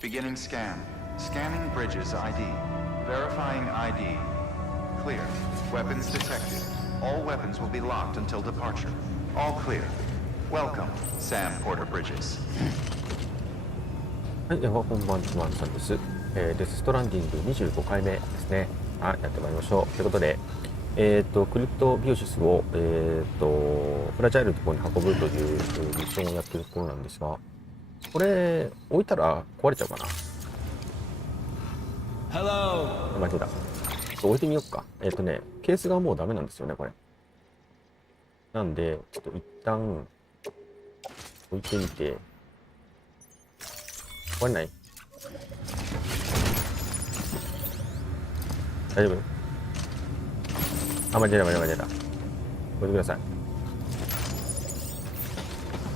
Beginning scan. Scanning bridges ID. Verifying ID. Clear. Weapons detected. All weapons will be locked until departure. All clear. Welcome, Sam Porter Bridges. はい、こんばんは、さんです。デスストランディング25回目ですね。はい、やってまいりましょう。ということで、クリプトビオシスを、フラジャイルのところに運ぶというミッションをやってるところなんですが、これ、置いたら壊れちゃうかな。間違えた。置いてみようか。ケースがもうダメなんですよね、これ。なんで、ちょっと一旦、置いてみて、壊れない？大丈夫？あ、間違えた。置いてください。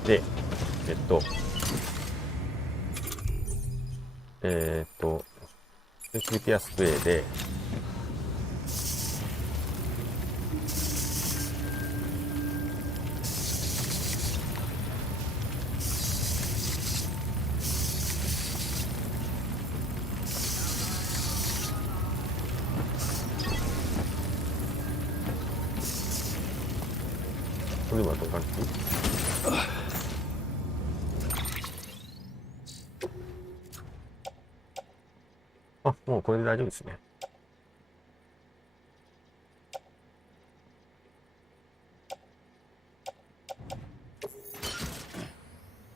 で、セキュリティアスプレーで、これはどうかな？あ、もうこれで大丈夫ですね。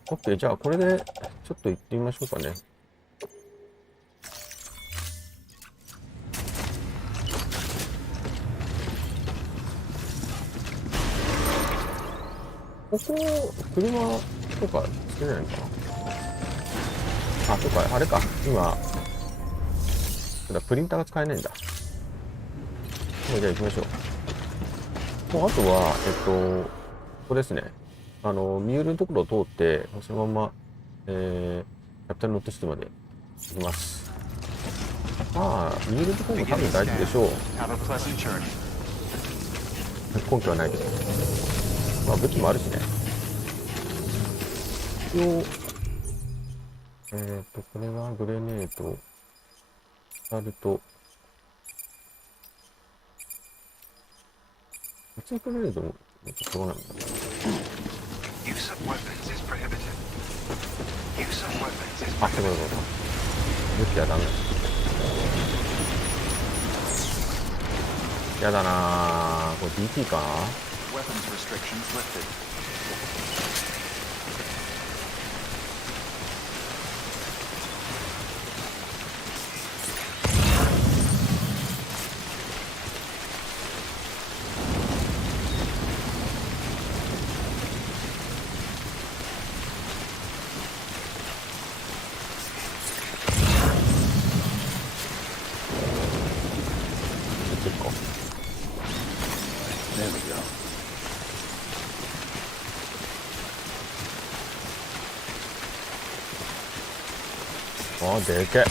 OK、じゃあこれでちょっと行ってみましょうかね。ここ、車とかつけないのかな？あ、とか、あれか。今、プリンターが使えないんだ。もうじゃあ行きましょう。もうあとは、ここですね。ミュールのところを通って、そのまま、キャピタルノットシティまで行きます。まあ、ミュールのところも多分大丈夫でしょう。根拠はないけど。まあ、武器もあるしね。一応、これはグレネード、サルト、普通グレネードのところなんだ。あ、そういうことか。武器はダメ。やだなぁ。これ DT かな？あ、でけえ。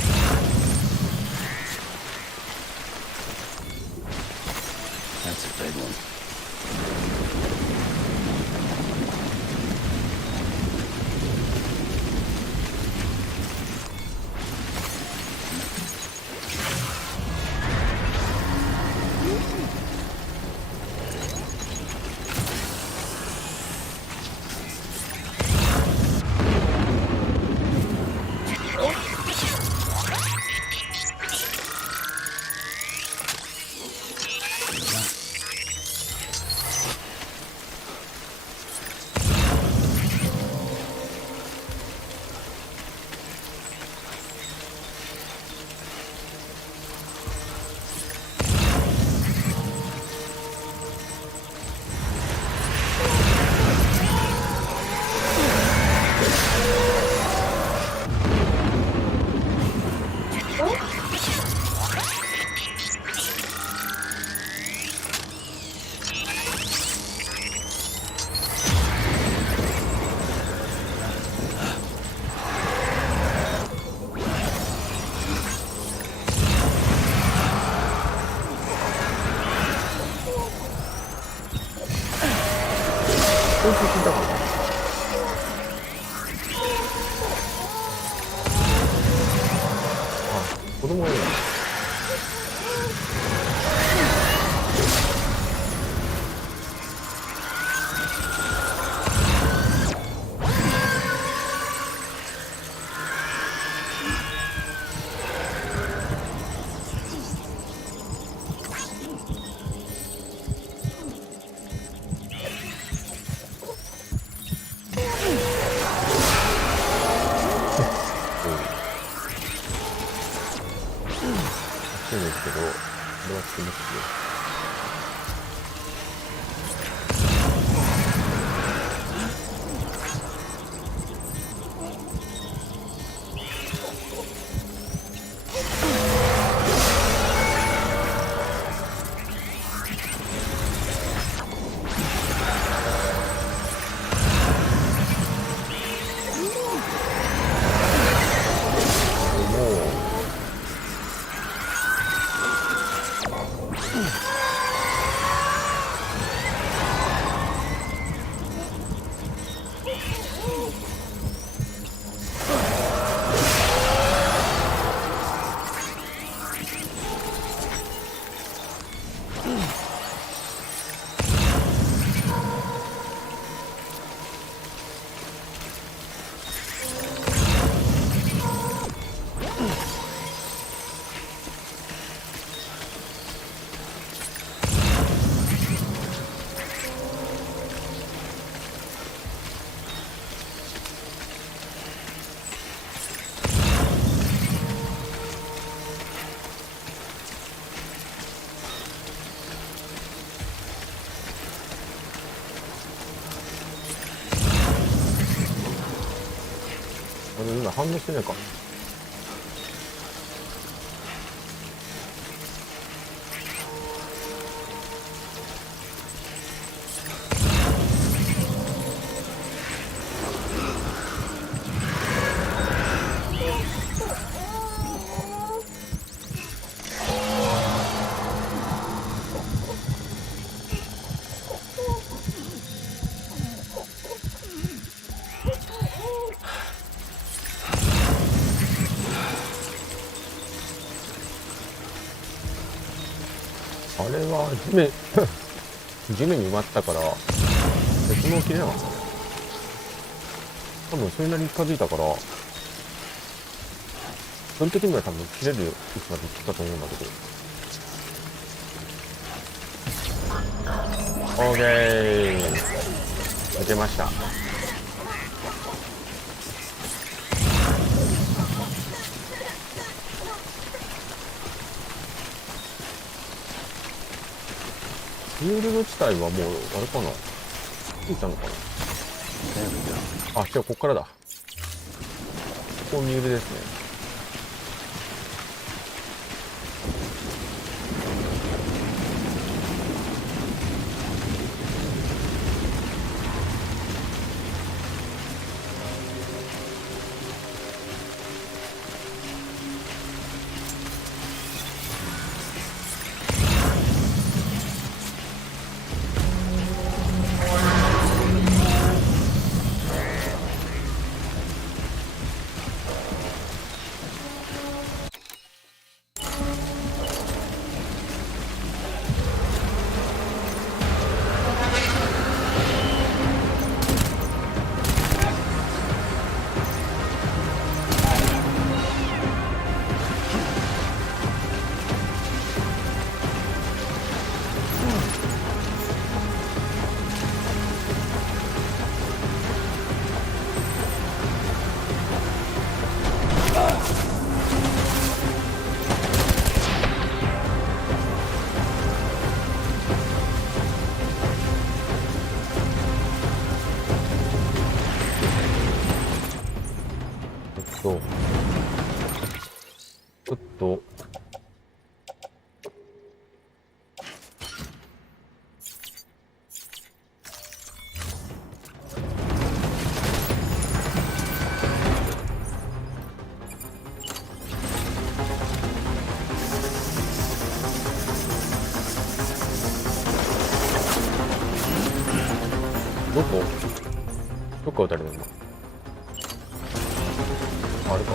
こいつ聞いたかな。れは気持ちいい。今反応してないか。あれは地面に埋まったから別の切れなかった。多分それなりに近づいたから距離的には多分切れる位置まで行ったと思うんだけど。オーケー、抜けました。フィールド自体はもうあれかな、ついたのかな。あ、違う、こっからだ。ここミュールですね。ちょっとどこ撃たれるの？あれか。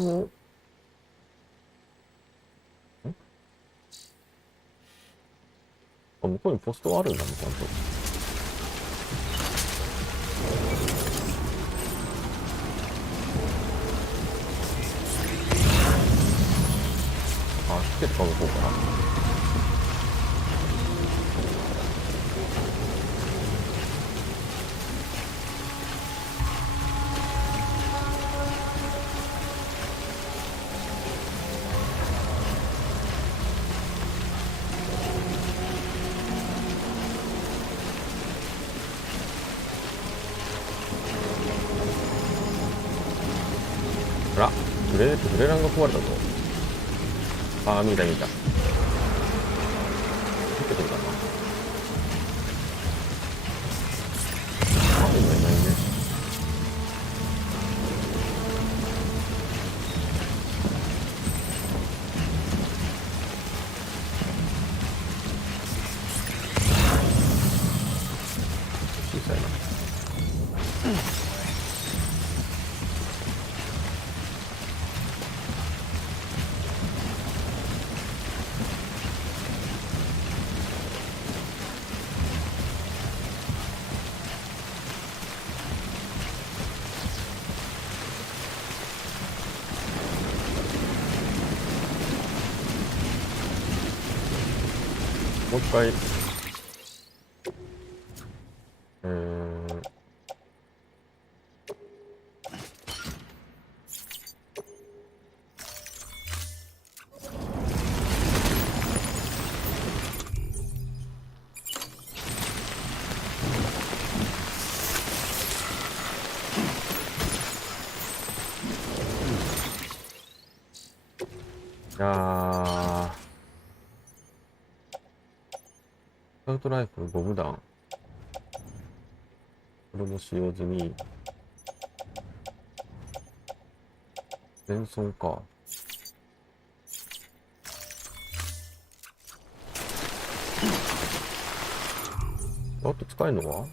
んあ、向こうにポストあるんだね、ちゃんと。あ、チケット買う向こうかな。あら、フレランが壊れたぞ。ああ、見た。出てくるかな。あ、今いないね。小さいな。もう一回、スカウトライフル5分弾。これも使用済み。全損か。あと使えるのは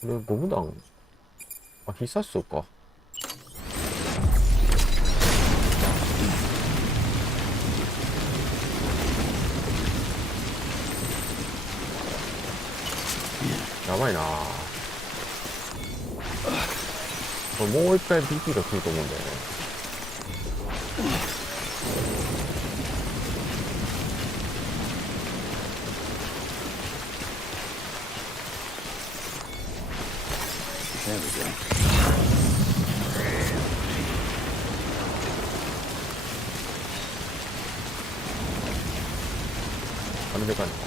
これ5分弾。あ、必殺装か。やばいなぁ。これもう一回 BP が来ると思うんだよね。あれでかいのか。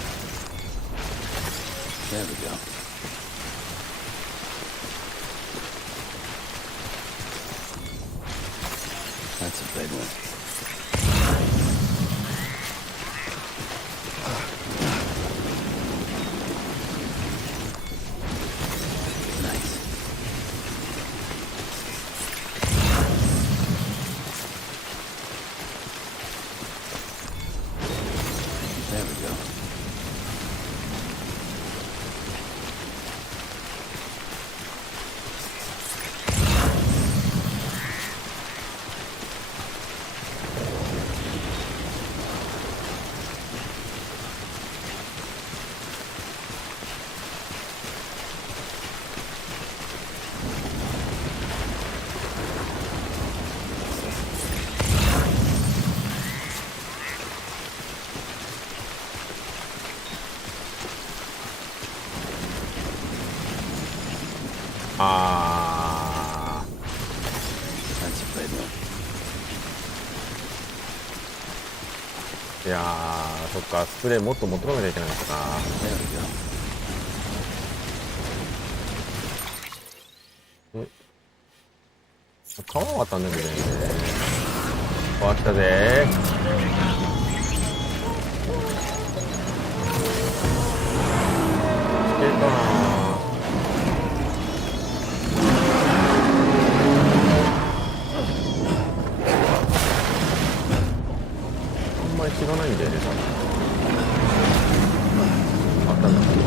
There we go. That's a big one. Nice. There we go. That's a big one. いやー、そっか、スプレーもっと求めなきゃいけないのかな。There we go. 川渡んなきゃいけないね。川来たぜー。来てるかな。知らないんだよね、多分。あったんだけど。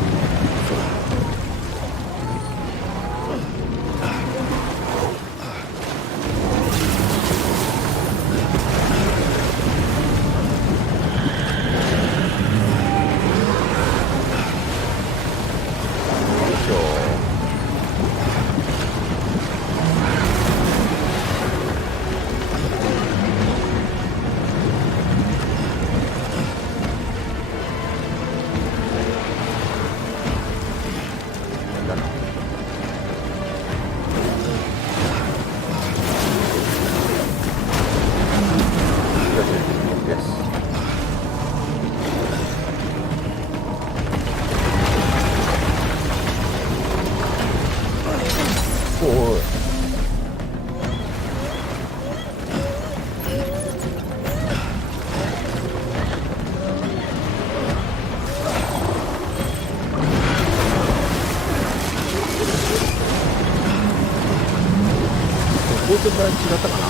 ちょっと違ったかな。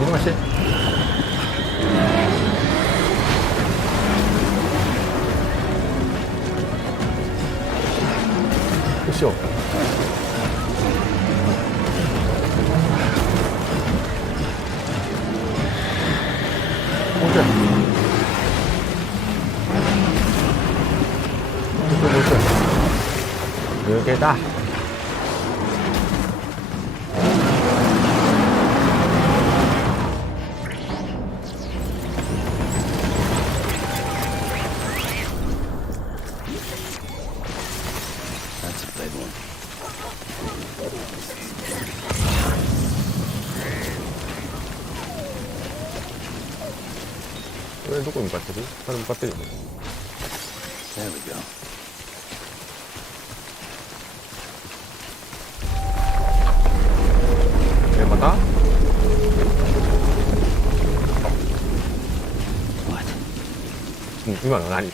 見逃して。よいしょ。もうちょい。抜けた。That's a big one. これどこに向かってる？あれ向かってるよね。There we go. また？ What? 今の何？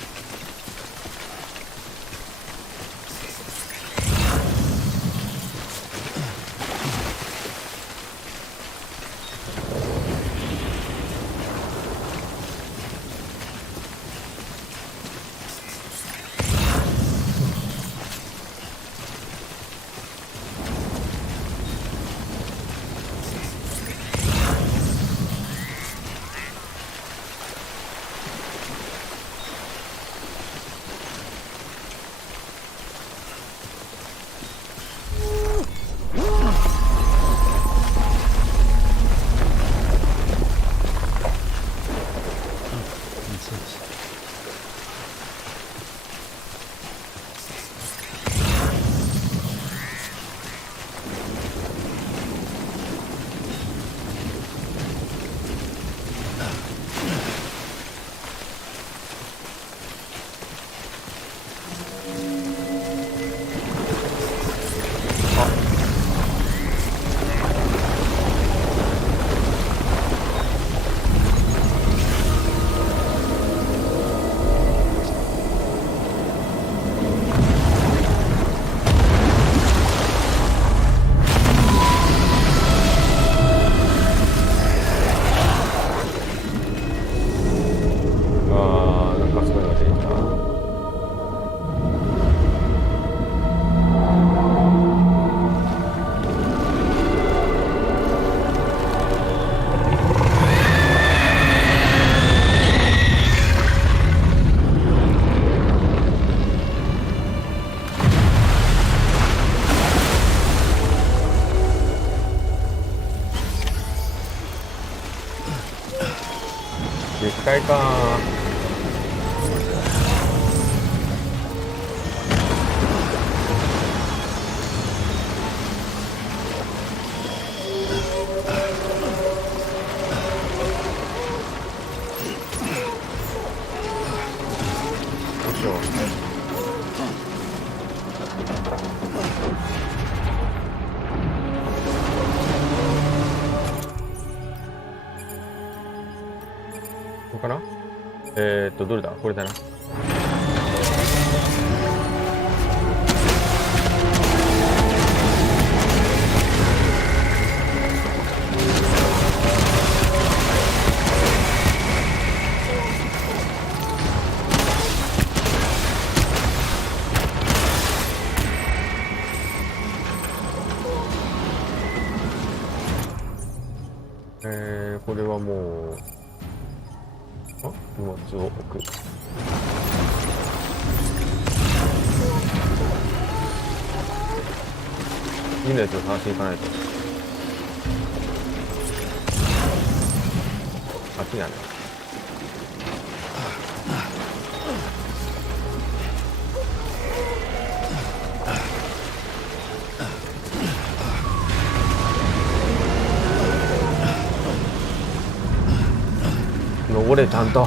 でかいかよいしょ。ここかな。どれだこれだな。これはもう荷物を置く。いいのやつを探していかないと。あっちにある。登れちゃんと。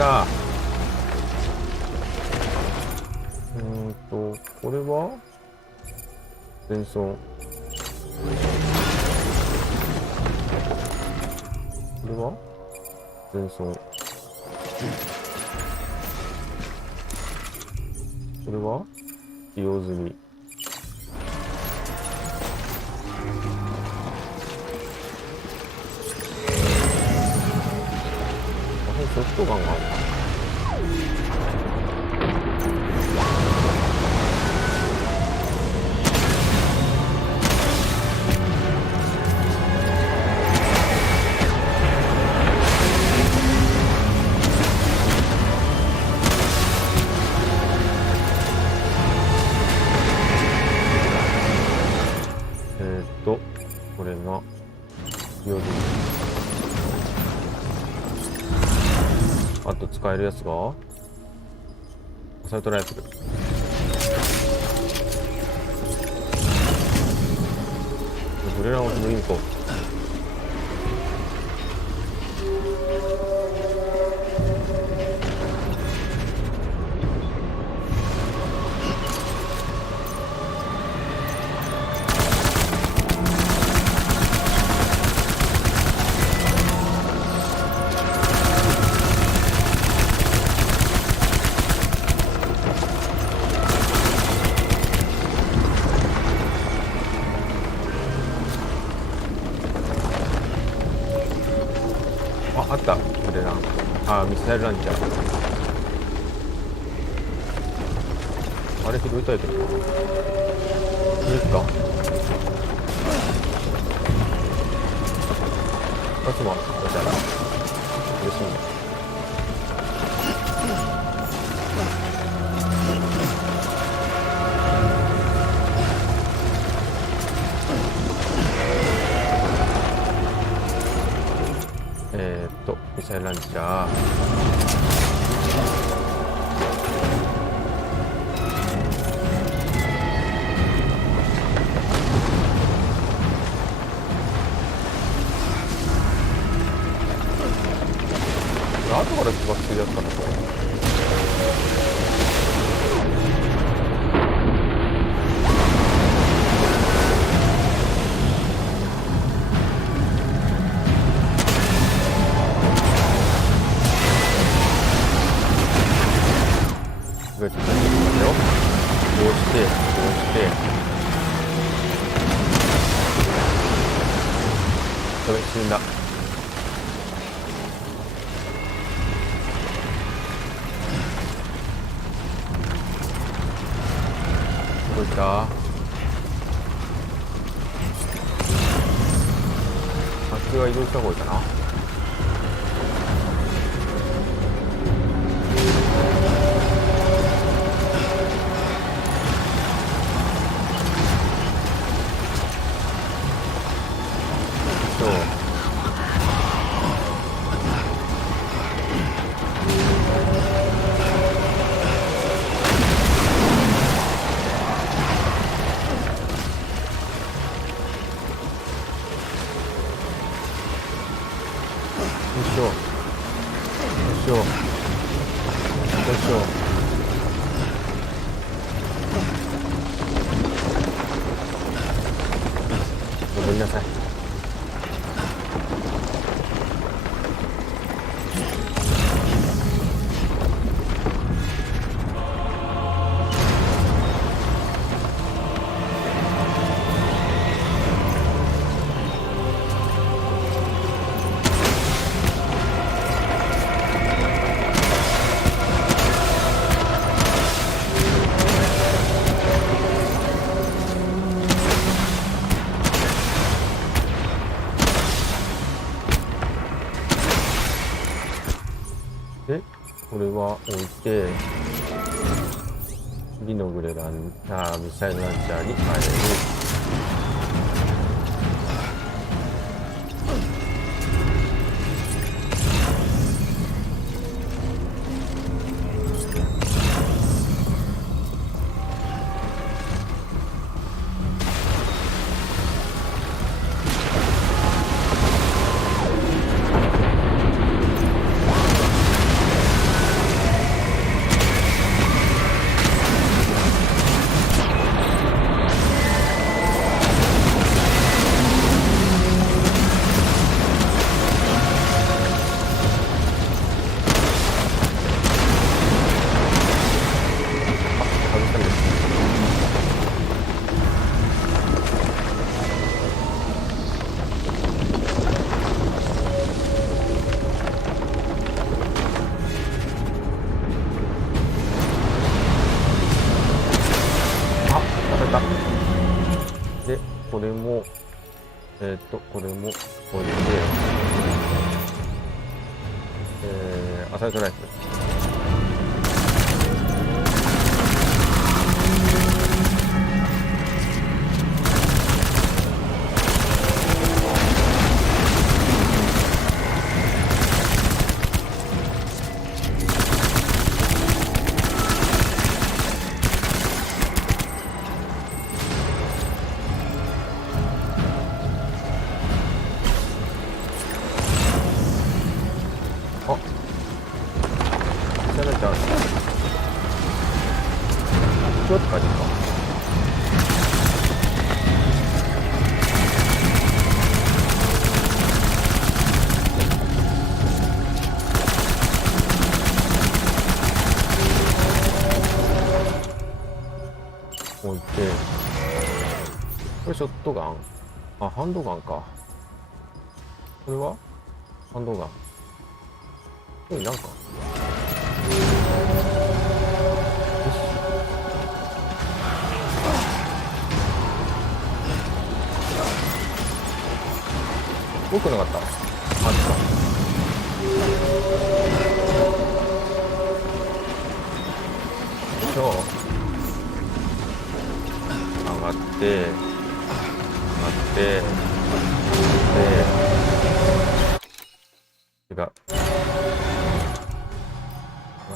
た。これは前損。これは前損。これは使用済み。ソフトガンがあるな。これが用済み。あと使えるやつがアサルトライフル。グレランオフのインコ。あった、これな。ミサイルランチャー。あれ拾いたいけどな。いいか。2つも出たら嬉しいね。ミサイルランチャー。後から起爆するやつかなと。こうしてやべ、死んだ。どういった先は移動した方がいいかな。登りなさい。で、これは置いて、次のグレラン、ミサイルランチャーに変える。これも置いて、アサルトライフル。置いて、これショットガン、ハンドガンか。これはハンドガン。これなんか多くなかった。あった。上がって、違う。か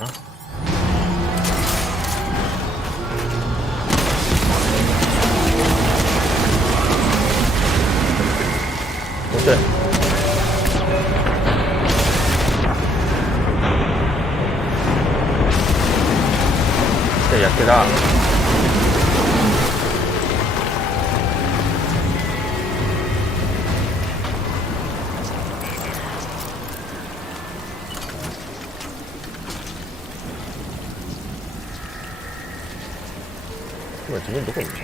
な。そしてじゃあやってだ。今自分どこにいるの？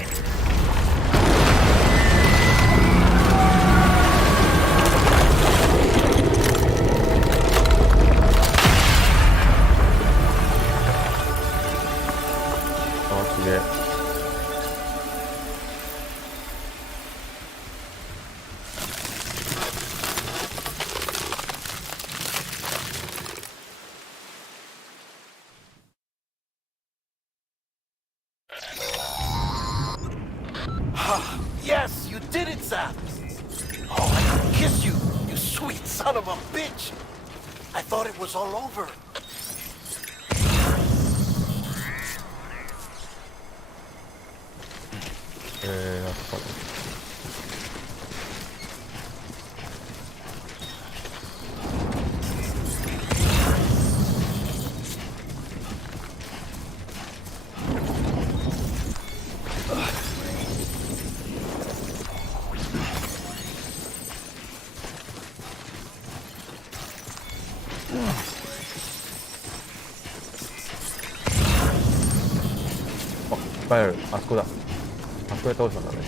すげえ。Yes, you did it, Sam! Oh, I could kiss you, you sweet son of a bitch! I thought it was all over. やっぱり。いっぱいある。あそこだ。あそこで倒したんだね。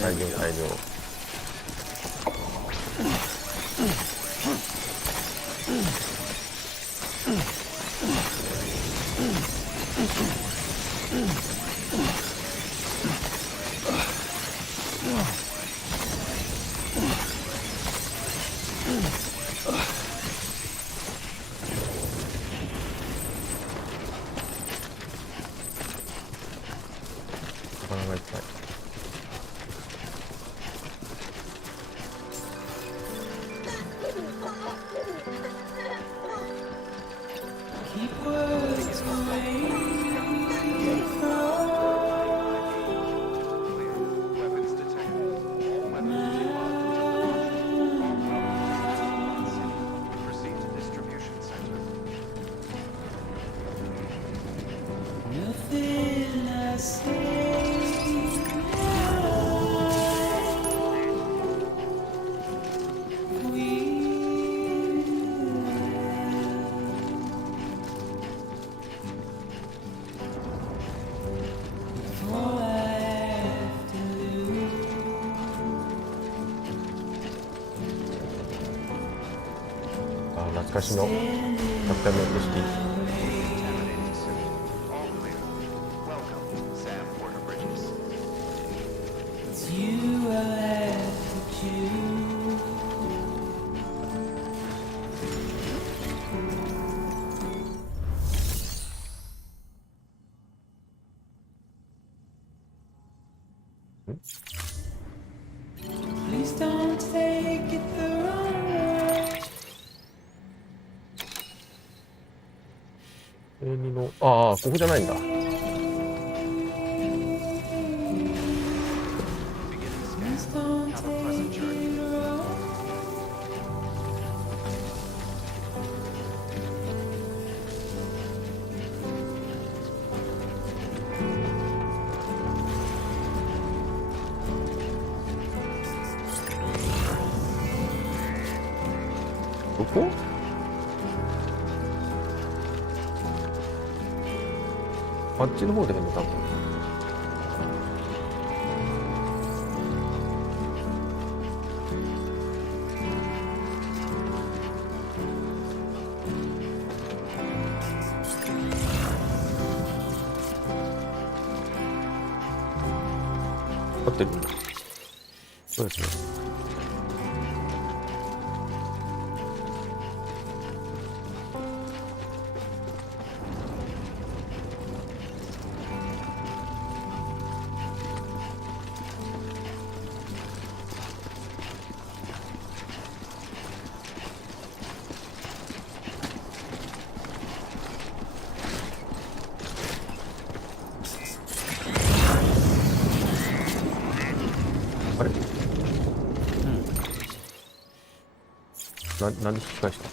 大量大量。魚がいっぱい。懐かしのキャプテンメイク式。Please don't take it the wrong way. A2の、ああ、ここじゃないんだ。Beginning Please scan. don't Have a pleasant take journey. it the wrong way. どこ？あっちの方だけど多分。合ってる？そうですね。あれ？なんで引き返した？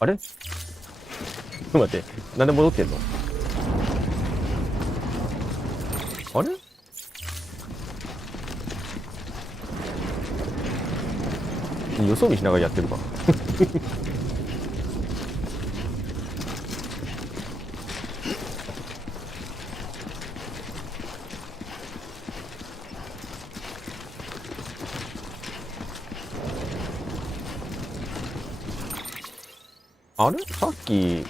あれ？ちょっと待って、なんで戻ってんの？あれ？よそ見しながらやってるか。あれ？さっき、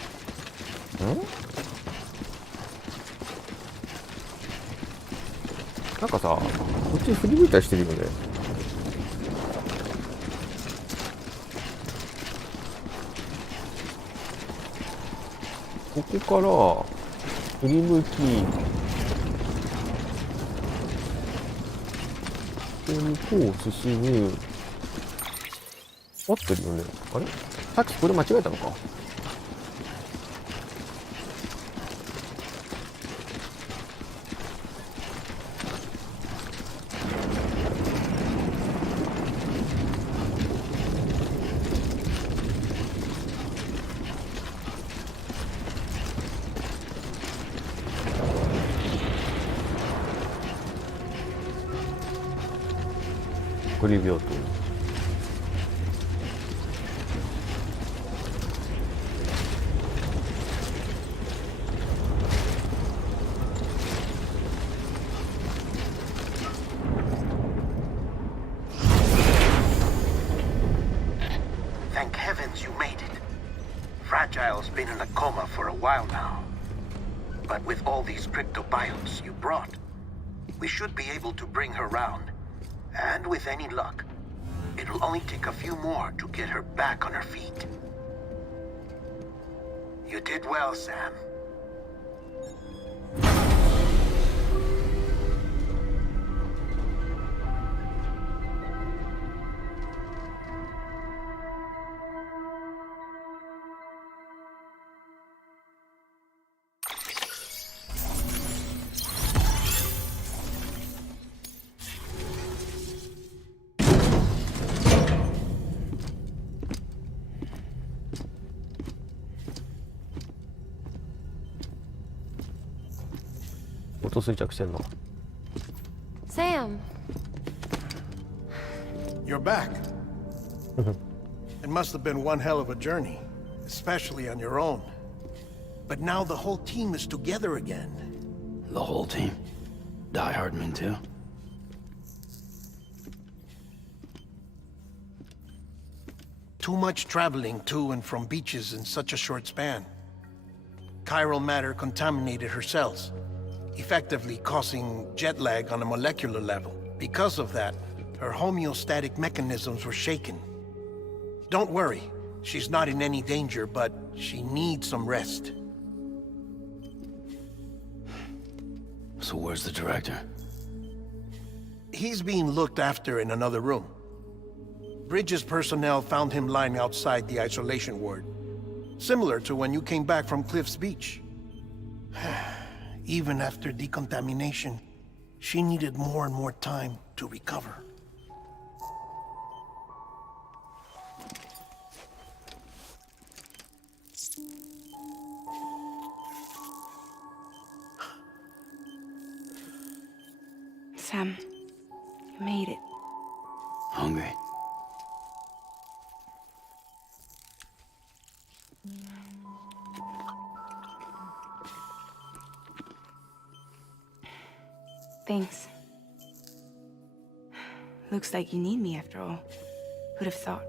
なんかさ、こっちに振り向いたりしてるよね。ここから振り向き、ここにこう進む。合ってるよね。あれ？さっきこれ間違えたのか。送り病棟。Thank heavens you made it. Fragile's been in a coma for a while now. But with all these cryptobiotes you brought, we should be able to bring her round. And with any luck, it'll only take a few more to get her back on her feet. You did well, Sam. 音衰弱してんの。 Sam, You're back. It must have been one hell of a journey, especially on your own. But now the whole team is together again. The whole team? Die Hardman too? Too much traveling to and from beaches in such a short span. Chiral matter contaminated her cells, effectively causing jet lag on a molecular level. Because of that, her homeostatic mechanisms were shaken. Don't worry, she's not in any danger, but she needs some rest. So where's the director? He's being looked after in another room. Bridges personnel found him lying outside the isolation ward. Similar to when you came back from Cliff's Beach. Even after decontamination, she needed more and more time to recover. Sam, you made it. Hungry? Thanks. Looks like you need me after all. Who'd have thought?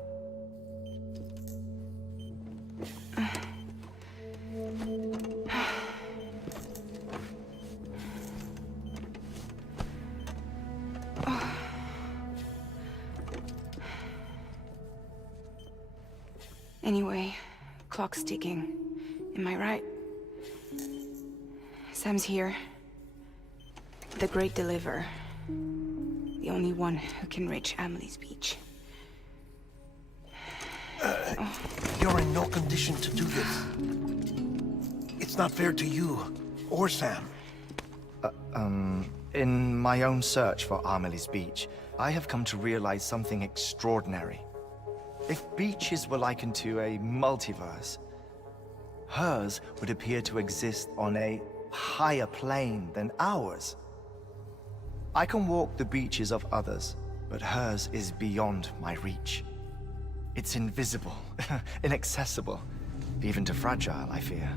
Anyway, clock's ticking. Am I right? Sam's here. The Great Deliverer. The only one who can reach Amelie's Beach. You're in no condition to do this. It's not fair to you, or Sam. In my own search for Amelie's Beach, I have come to realize something extraordinary. If beaches were likened to a multiverse, hers would appear to exist on a higher plane than ours. I can walk the beaches of others, but hers is beyond my reach. It's invisible, inaccessible, even to Fragile, I fear.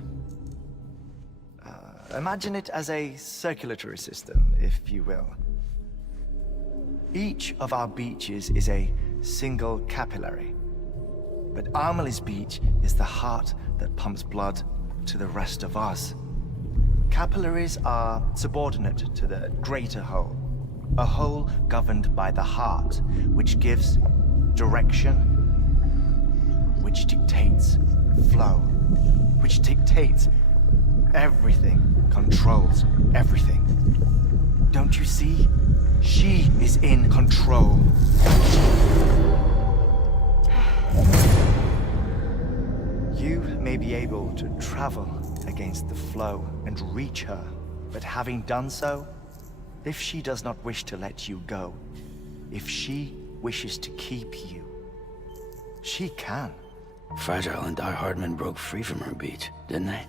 Imagine it as a circulatory system, if you will. Each of our beaches is a single capillary. But Amelie's Beach is the heart that pumps blood to the rest of us. Capillaries are subordinate to the greater whole. A whole governed by the heart, which gives direction, which dictates flow, which dictates everything, controls everything. Don't you see? She is in control. You may be able to travel against the flow and reach her, but having done so, if she does not wish to let you go, if she wishes to keep you, she can. Fragile and Die Hardman broke free from her beach, didn't they?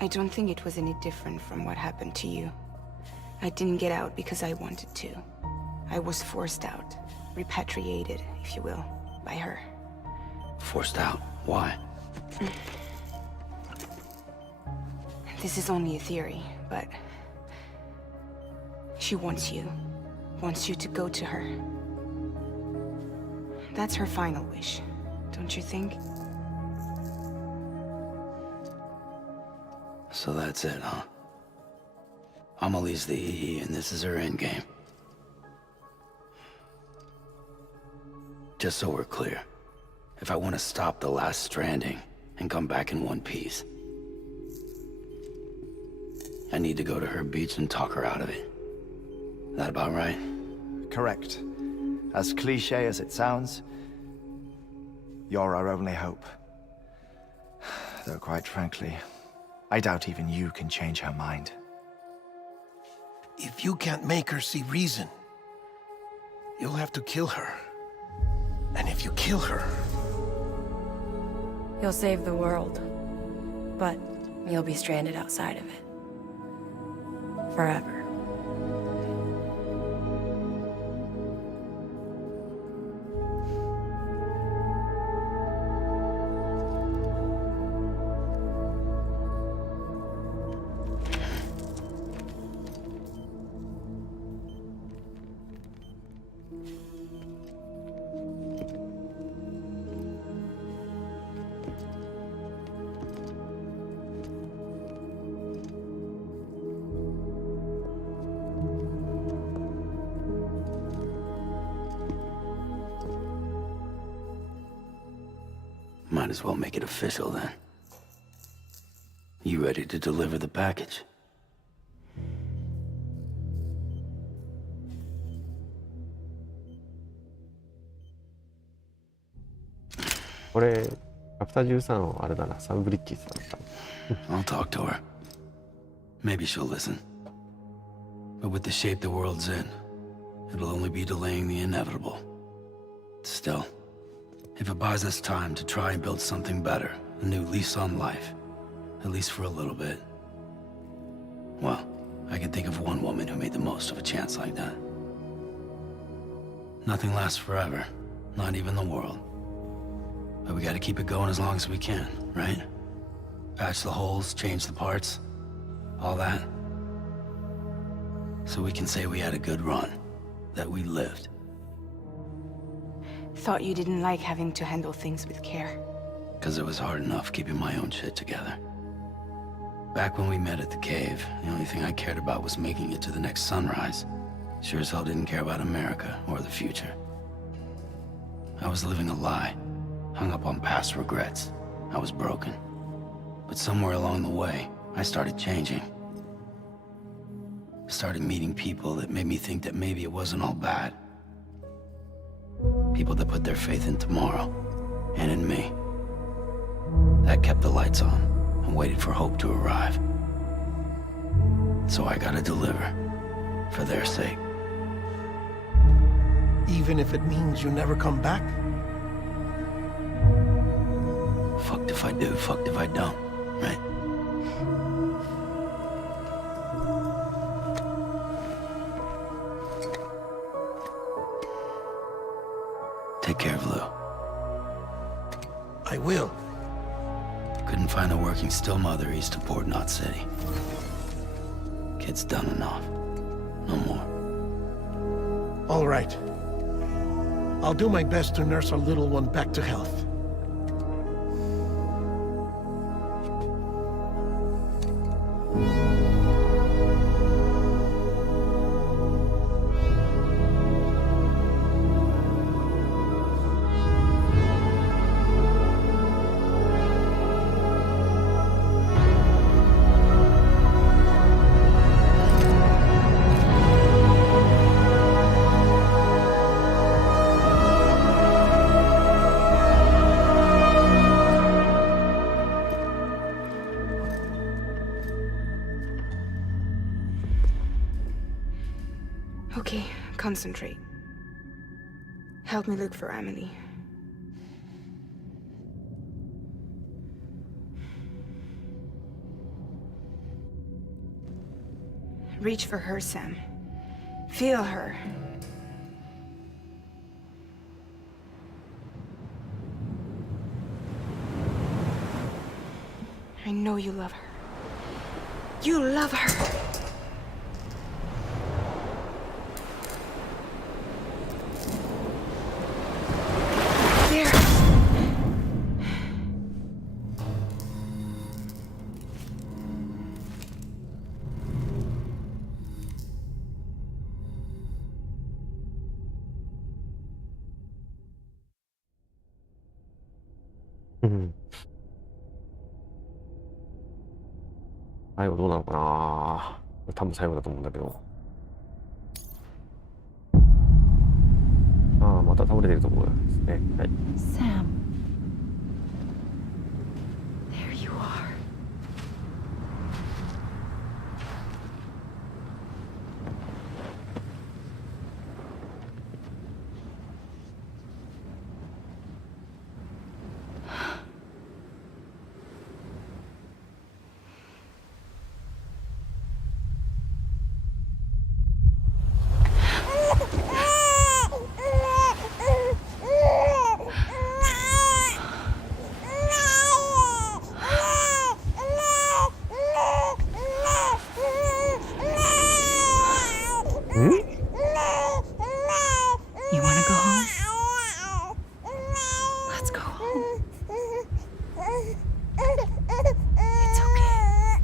I don't think it was any different from what happened to you. I didn't get out because I wanted to. I was forced out, repatriated, if you will, by her. Forced out? Why? This is only a theory, but she wants you to go to her. That's her final wish, don't you think? So that's it, huh? Amelie's the EE, and this is her endgame. Just so we're clear, if I want to stop the last Stranding and come back in one piece, I need to go to her beach and talk her out of it. That about right? Correct. As cliché as it sounds, you're our only hope. Though quite frankly, I doubt even you can change her mind. If you can't make her see reason, you'll have to kill her. And if you kill her... you'll save the world, but you'll be stranded outside of it. Forever. Might as well make it official then. You ready to deliver the package? これ、チャプター13はあれだな、サンブリッジさんだった。I'll talk to her. Maybe she'll listen. But with the shape the world's in, it'll only be delaying the inevitable. Still, if it buys us time to try and build something better, a new lease on life, at least for a little bit, well, I can think of one woman who made the most of a chance like that. Nothing lasts forever, not even the world. But we gotta keep it going as long as we can, right? Patch the holes, change the parts, all that. So we can say we had a good run, that we lived. Thought you didn't like having to handle things with care. 'Cause it was hard enough keeping my own shit together. Back when we met at the cave, the only thing I cared about was making it to the next sunrise. Sure as hell didn't care about America or the future. I was living a lie, hung up on past regrets. I was broken. But somewhere along the way, I started changing. Started meeting people that made me think that maybe it wasn't all bad. People that put their faith in tomorrow, and in me. That kept the lights on, and waited for hope to arrive. So I gotta deliver, for their sake. Even if it means you never come back? Fucked if I do, fucked if I don't, right? Take care of Lou. I will. Couldn't find a working still mother east of Port Knot City. Kid's done enough. No more. All right. I'll do my best to nurse our little one back to health. Okay, concentrate. Help me look for Emily. Reach for her, Sam. Feel her. I know you love her. You love her! There! Mm-hmm. 最後どうなのかな。多分最後だと思うんだけど。ああ、また倒れてるところですね。はい。Sam. There you are. You wanna go home? Let's go home. It's okay.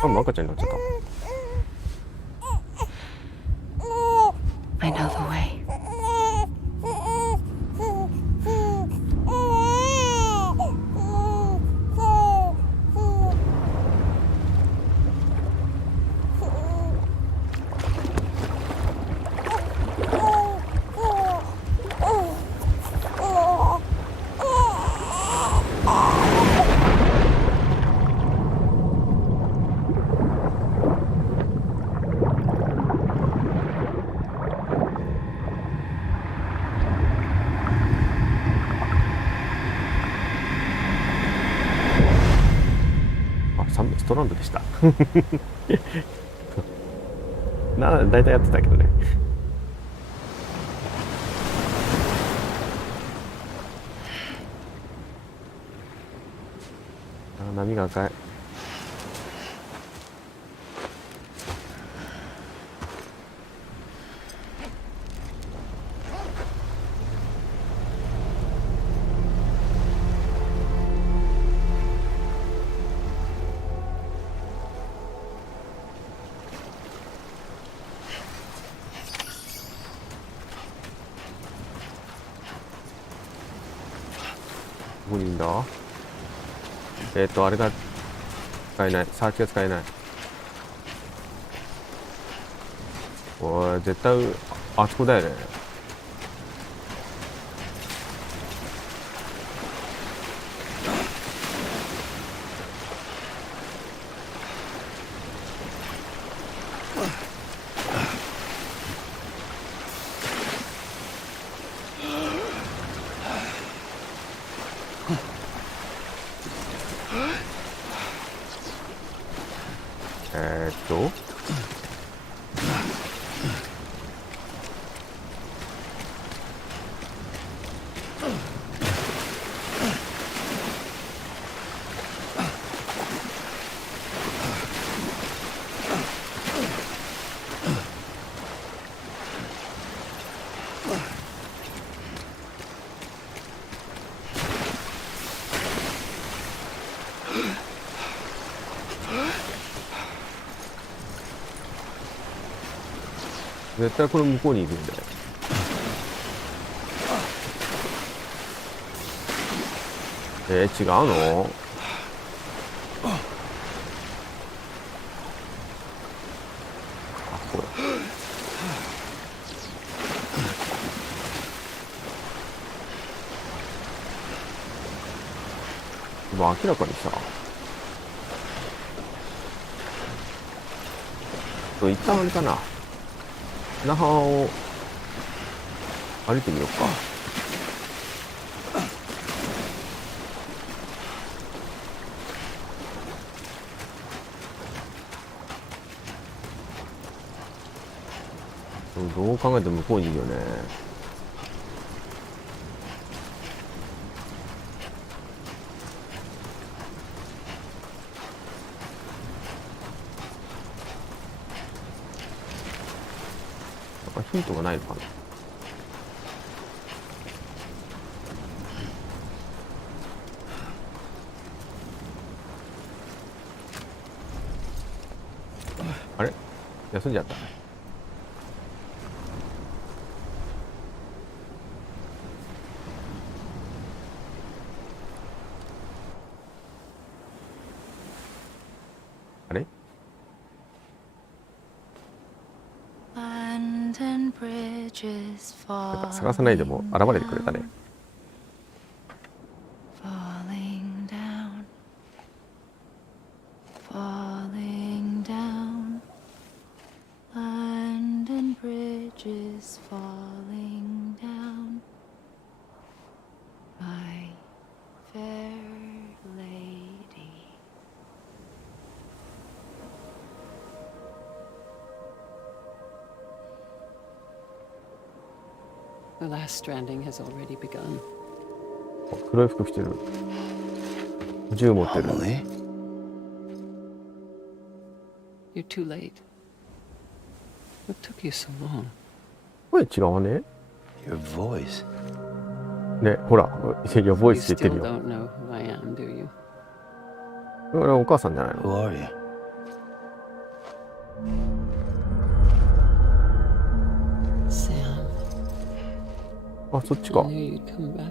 あ、もう赤ちゃんになっちゃった。I know the way. ストランドでした。大体やってたけどね。波が赤い。どこにいるんだ。あれが使えない。サーチが使えない。おい、絶対あそこだよね。絶対これ向こうにいるんだよ。違うの？あ、これ。明らかにさ、一旦あれかな、那覇を歩いてみようか。どう考えても向こうにいるよね。ヒントがないのかな。あれ、休んじゃった。あれ、探さないでも現れてくれたね。The last stranding has already begun. 黒い服着てる。銃持ってる。You're too late. What took you so long? 声違わね Your voice. ね、ほら、Your You voice って言 still ってるよ。 don't know who I am, do you? これはお母さんじゃないの Who are you? Sam. あ、そっち I か。 knew you'd come back.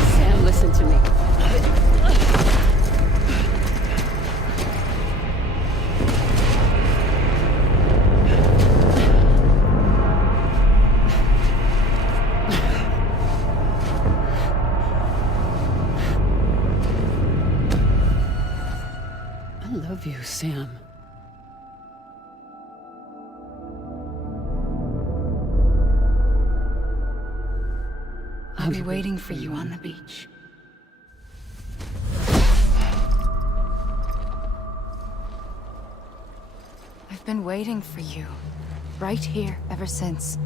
Sam, listen to me. I love you, Sam. I'll be waiting for you on the beach. I've been waiting for you, right here, ever since.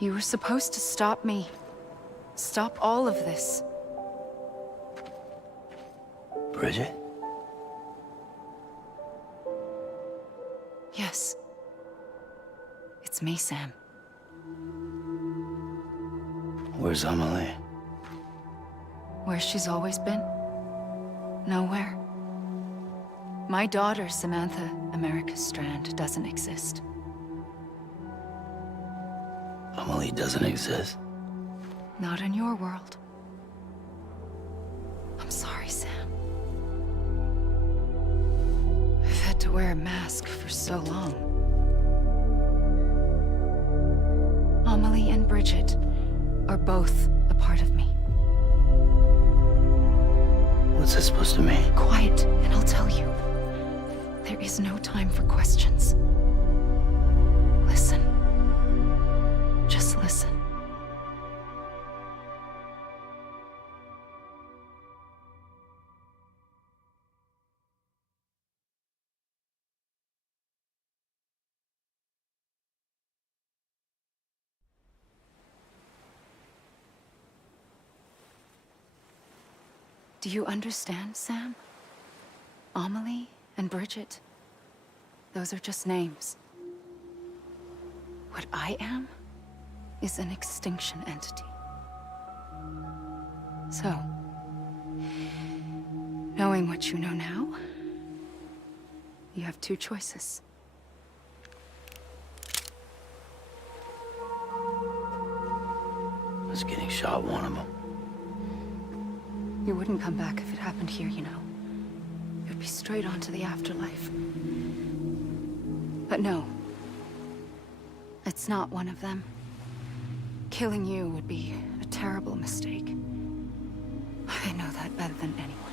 You were supposed to stop me. Stop all of this. Bridget? Yes. It's me, Sam. Where's Amelie? Where she's always been? Nowhere. My daughter, Samantha America Strand, doesn't exist. Amelie doesn't exist. Not in your world. I'm sorry, Sam. I've had to wear a mask for so long. Amelie and Bridget are both a part of me. What's that supposed to mean? Quiet, and I'll tell you. There is no time for questions. Listen. Just listen. Do you understand, Sam? Amelie and Bridget, those are just names. What I am is an extinction entity. So, knowing what you know now, you have two choices. Was getting shot one of them. You wouldn't come back if it happened here, you know. You'd be straight on to the afterlife. But no. It's not one of them. Killing you would be a terrible mistake. I know that better than anyone.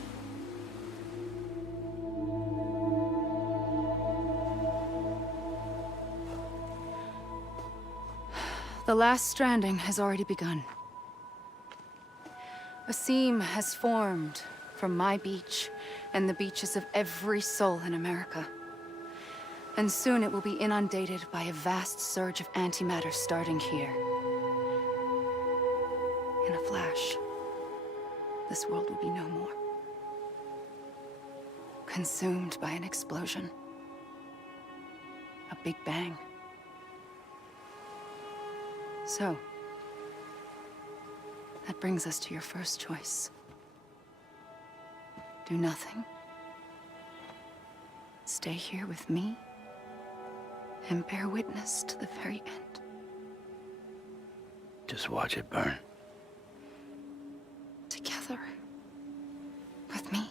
The last stranding has already begun. A seam has formed from my beach and the beaches of every soul in America. And soon it will be inundated by a vast surge of antimatter starting here. In a flash, this world will be no more. Consumed by an explosion. A big bang. So, that brings us to your first choice. Do nothing. Stay here with me and bear witness to the very end. Just watch it burn. Together. With me.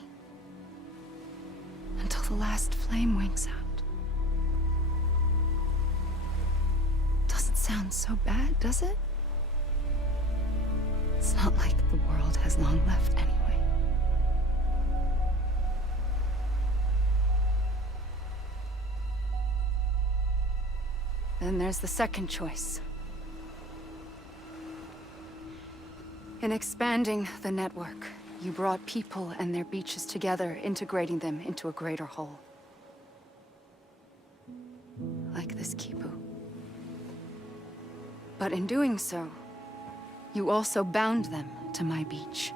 Until the last flame winks out. Doesn't sound so bad, does it? It's not like the world has long left anyway. Then there's the second choice. In expanding the network, you brought people and their beaches together, integrating them into a greater whole. Like this Kipu. But in doing so, you also bound them to my beach.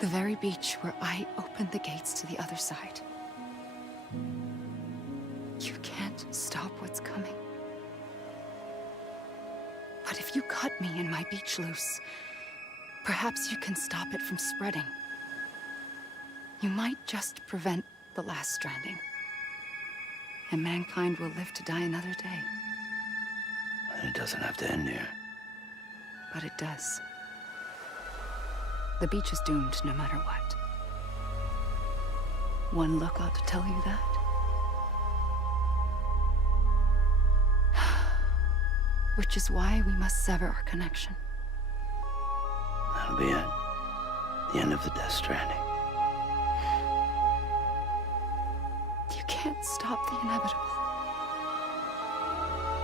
The very beach where I opened the gates to the other side. You can't stop what's coming. But if you cut me and my beach loose, perhaps you can stop it from spreading. You might just prevent the last stranding. And mankind will live to die another day. And it doesn't have to end here. But it does. The beach is doomed no matter what. One look ought to tell you that. Which is why we must sever our connection. That'll be it. The end of the Death Stranding. You can't stop the inevitable.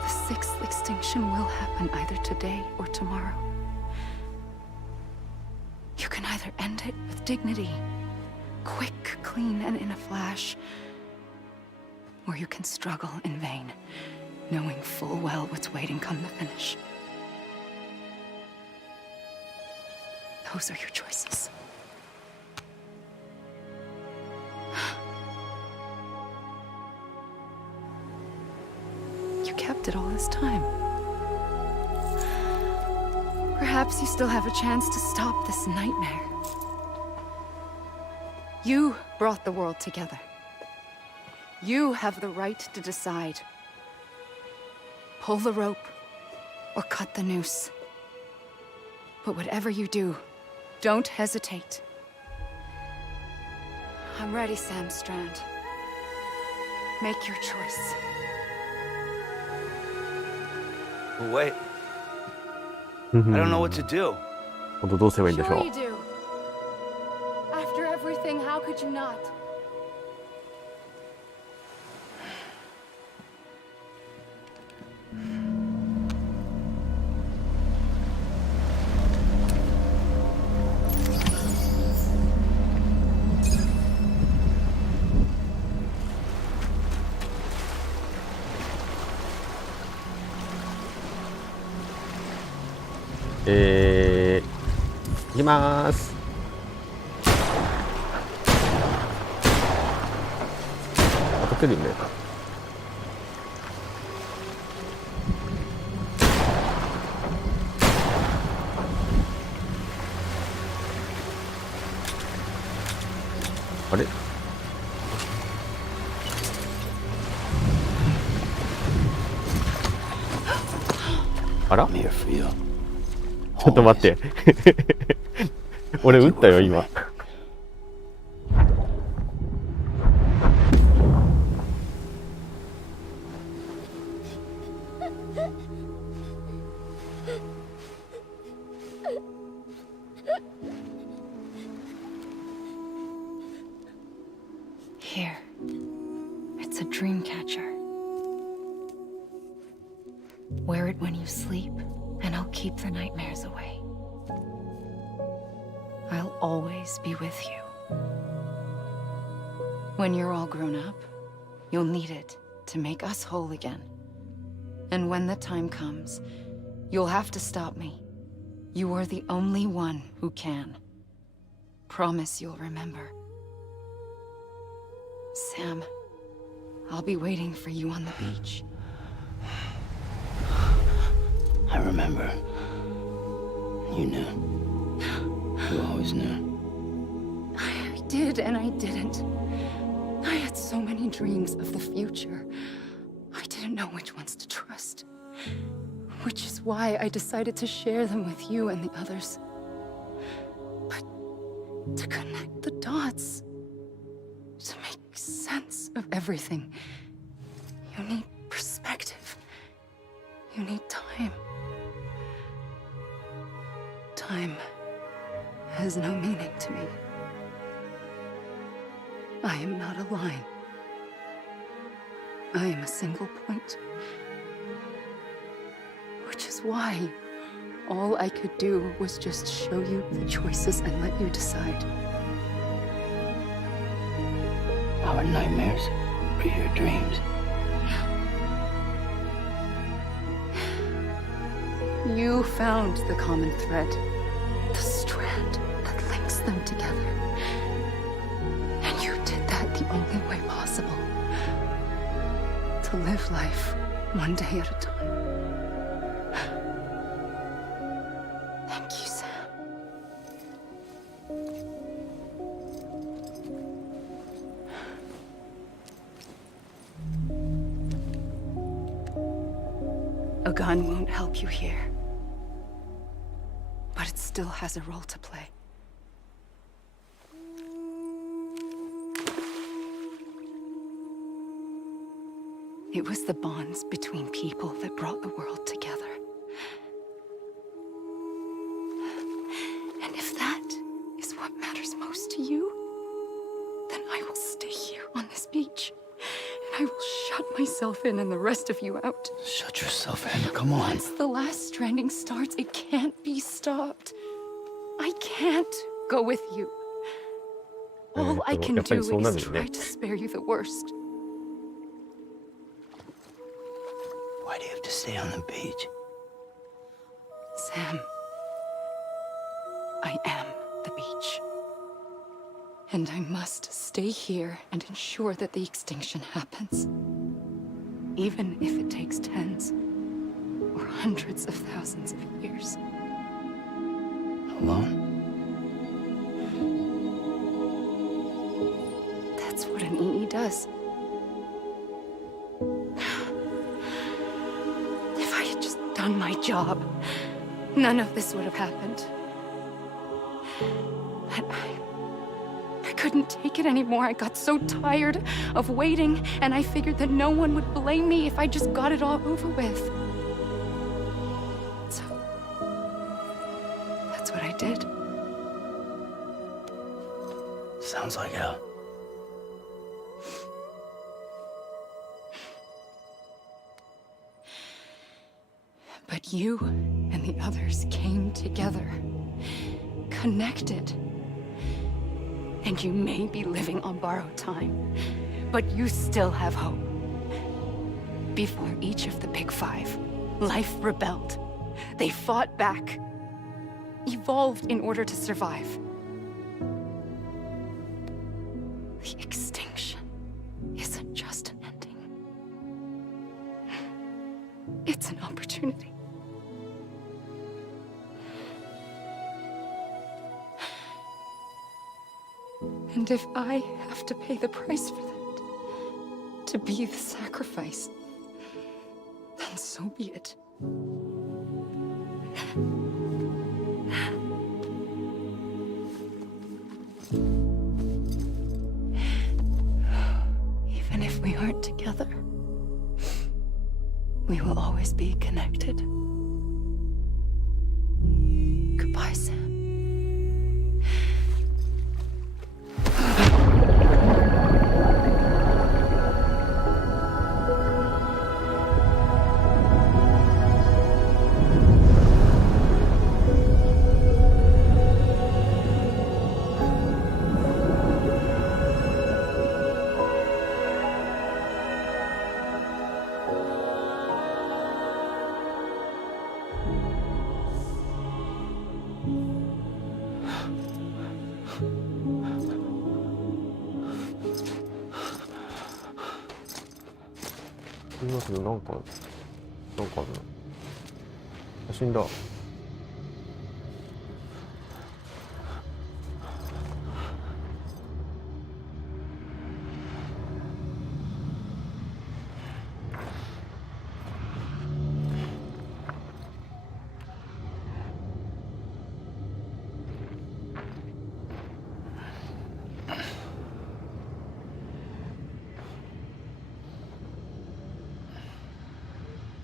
The sixth extinction will happen either today or tomorrow. You can either end it with dignity, quick, clean, and in a flash, or you can struggle in vain, knowing full well what's waiting come the finish. Those are your choices. You kept it all this time. Perhaps you still have a chance to stop this nightmare. You brought the world together. You have the right to decide. Pull the rope or cut the noose. But whatever you do, don't hesitate. I'm ready, Sam Strand. Make your choice. Wait. I don't know what to do. 本当どうすればいいんでしょ Sure う you do. After everything, how could you not? ?行きまーす。当たってるよね。あれあら I'm here for you. ちょっと待って。俺撃ったよ、今。Here. It's a dream catcher. Wear it when you sleep, and I'll keep the nightmares away. I'll always be with you. When you're all grown up, you'll need it to make us whole again. And when the time comes, you'll have to stop me. You are the only one who can. Promise you'll remember. Sam, I'll be waiting for you on the beach. I remember. You knew. You always knew. I did and I didn't. I had so many dreams of the future. I didn't know which ones to trust. Which is why I decided to share them with you and the others. But to connect the dots, to make sense of everything, you need perspective. You need time. Time has no meaning to me. I am not a line. I am a single point, is why all I could do was just show you the choices and let you decide. Our nightmares are your dreams. You found the common thread, the strand that links them together. And you did that the only way possible. To live life one day at a time. Thank you, Sam. A gun won't help you here. But it still has a role to play. It was the bonds between people that brought the world together. And if that is what matters most to you, then I will stay here on this beach. And I will shut myself in and the rest of you out. Shut yourself in. Come on. Once the last stranding starts, it can't be stopped. I can't go with you. All I can do is try to spare you the worst. Why do you have to stay on the beach? Sam, I am the beach. And I must stay here and ensure that the extinction happens. Even if it takes tens or hundreds of thousands of years. Alone? That's what an EE does. If I had just done my job, none of this would have happened. But I couldn't take it anymore. I got so tired of waiting, and I figured that no one would blame me if I just got it all over with. So, that's what I did. Sounds like hell. But you and the others came together, connected. And you may be living on borrowed time, but you still have hope. Before each of the Big Five, life rebelled. They fought back, evolved in order to survive. The extinction isn't just an ending. It's an opportunity. And if I have to pay the price for that, to be the sacrifice, then so be it. Even if we aren't together, we will always be connected. Goodbye, Sam.今けどなんかあるな。死んだ。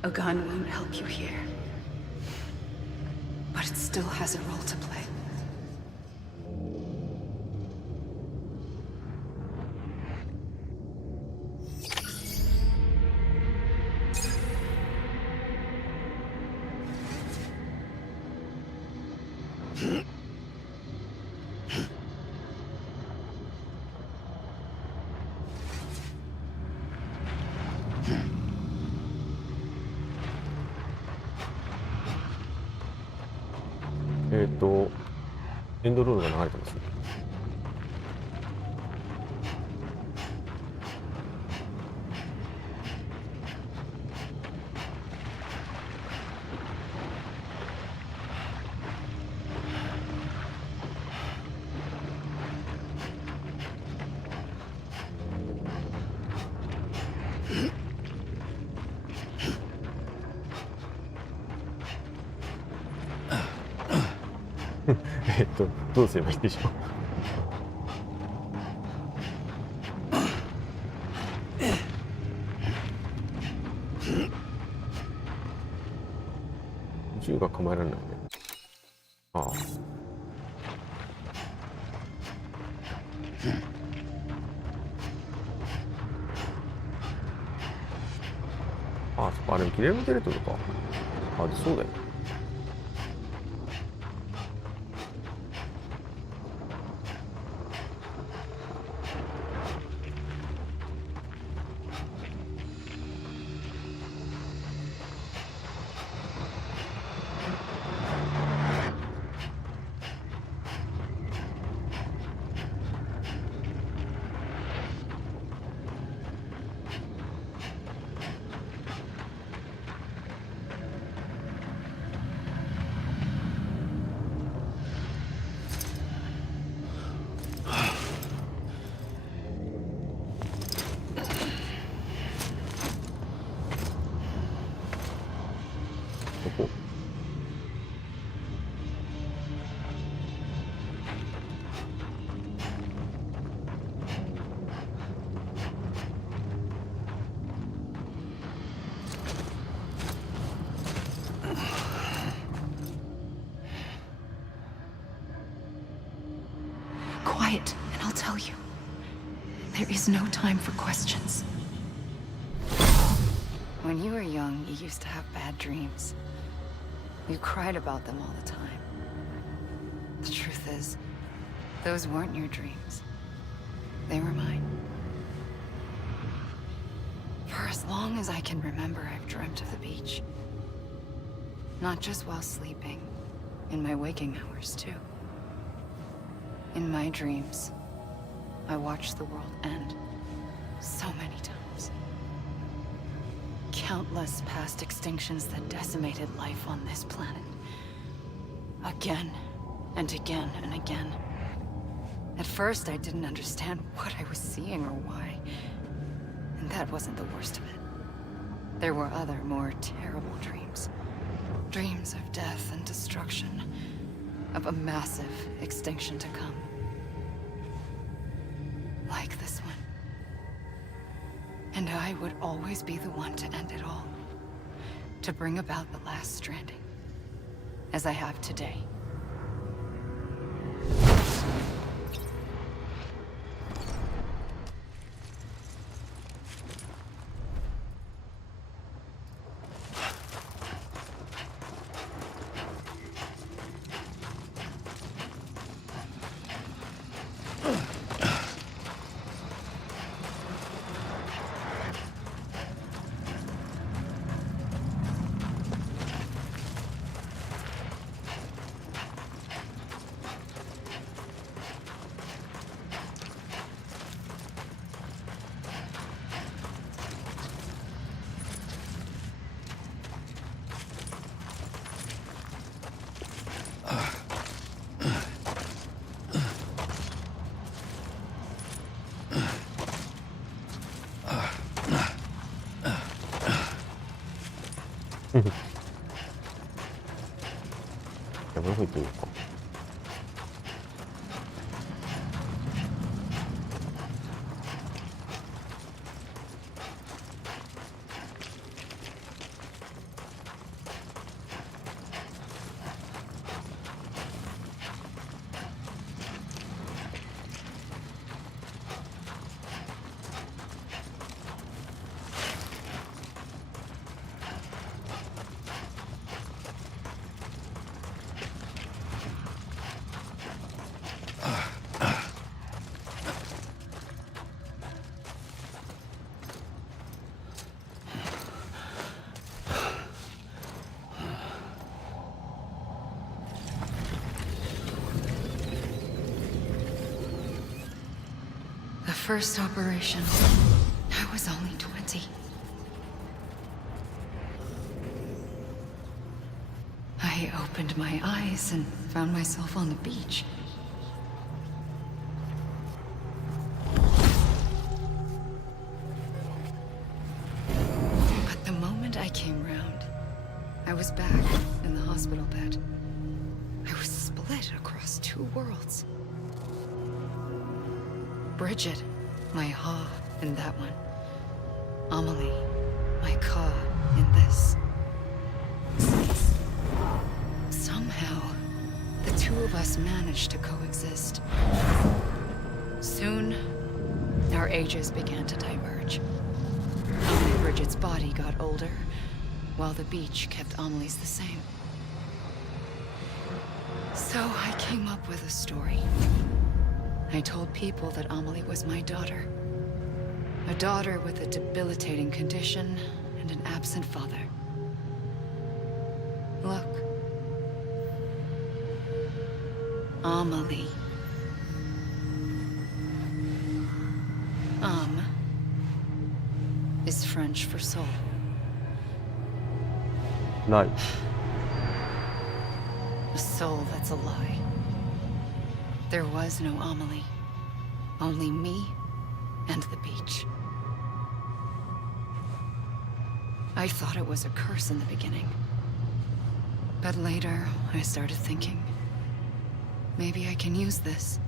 A gun won't help you here. But it still has a role to play. エンドロールが流れてますね。どうすればいいでしょう。銃が構えられないね。ああ。ああ、そっか、あれ、ギレルモ・デルトルか。あ、そうだよ。ここ。Quiet, and I'll tell you. There is no time for questions. When you were young, you used to have bad dreams. You cried about them all the time. The truth is, those weren't your dreams. They were mine. For as long as I can remember, I've dreamt of the beach. Not just while sleeping, in my waking hours, too. In my dreams, I watched the world end so many times. Countless past extinctions that decimated life on this planet. Again, and again, and again. At first, I didn't understand what I was seeing or why. And that wasn't the worst of it. There were other, more terrible dreams. Dreams of death and destruction. Of a massive extinction to come. Like this one. And I would always be the one to end it all. To bring about the last stranding. As I have today.山の方行ってみようか。first operation, I was only 20. I opened my eyes and found myself on the beach. But the moment I came round, I was back in the hospital bed. I was split across two worlds. Bridget, my Ha in that one. Amelie, my Ka in this. Somehow, the two of us managed to coexist. Soon, our ages began to diverge. Amelie Bridget's body got older, while the beach kept Amelie's the same. So I came up with a story. I told people that Amelie was my daughter. A daughter with a debilitating condition and an absent father. Look. Amelie. Is French for soul. Nice. A soul that's a lie. There was no Amelie. Only me and the beach. I thought it was a curse in the beginning. But later, I started thinking, maybe I can use this.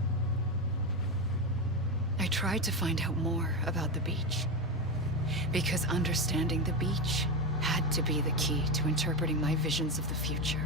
I tried to find out more about the beach. Because understanding the beach had to be the key to interpreting my visions of the future.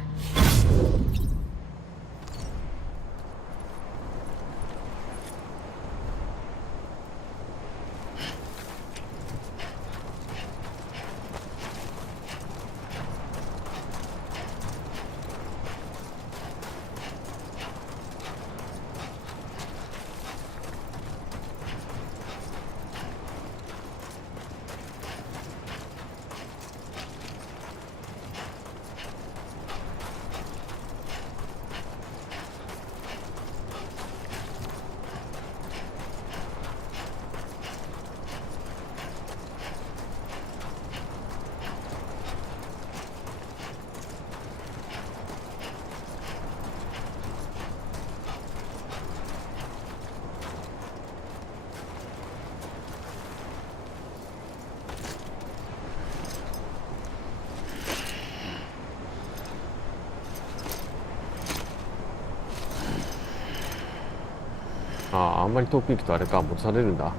あんまり遠く行くとあれか、戻されるんだ。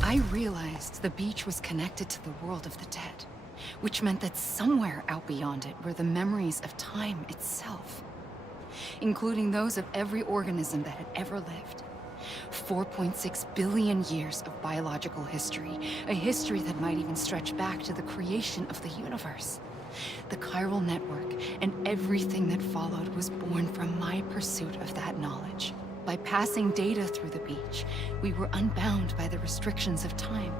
I realized the beach was connected to the world of the dead, which meant that somewhere out beyond it were the memories of time itself, including those of every organism that had ever lived. 4.6 billion years of biological history, a history that might even stretch back to the creation of the universe. The chiral network and everything that followed was born from my pursuit of that knowledge. By passing data through the beach, we were unbound by the restrictions of time.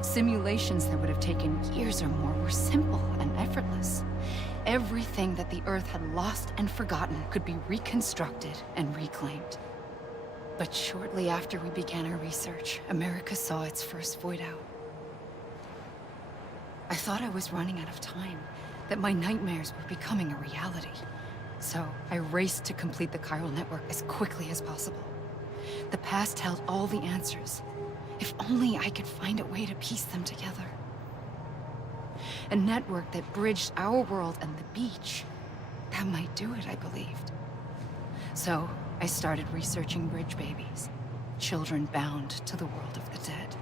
Simulations that would have taken years or more were simple and effortless. Everything that the Earth had lost and forgotten could be reconstructed and reclaimed. But shortly after we began our research, America saw its first void out. I thought I was running out of time, that my nightmares were becoming a reality. So I raced to complete the chiral network as quickly as possible. The past held all the answers. If only I could find a way to piece them together. A network that bridged our world and the beach. That might do it, I believed. So, I started researching bridge babies. Children bound to the world of the dead.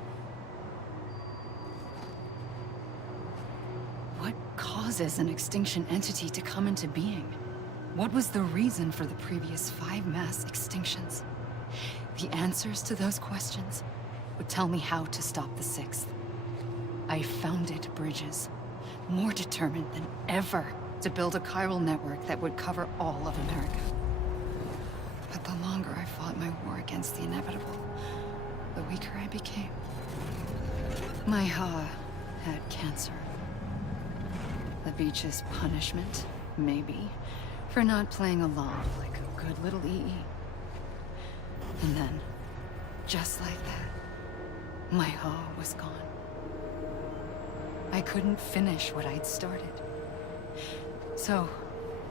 What causes an extinction entity to come into being? What was the reason for the previous 5 mass extinctions? The answers to those questions would tell me how to stop the 6th. I founded bridges, more determined than ever to build a chiral network that would cover all of America. But the longer I fought my war against the inevitable, the weaker I became. My Ha had cancer. The beach's punishment, maybe, for not playing along like a good little EE. And then, just like that, my Ha was gone. I couldn't finish what I'd started. So,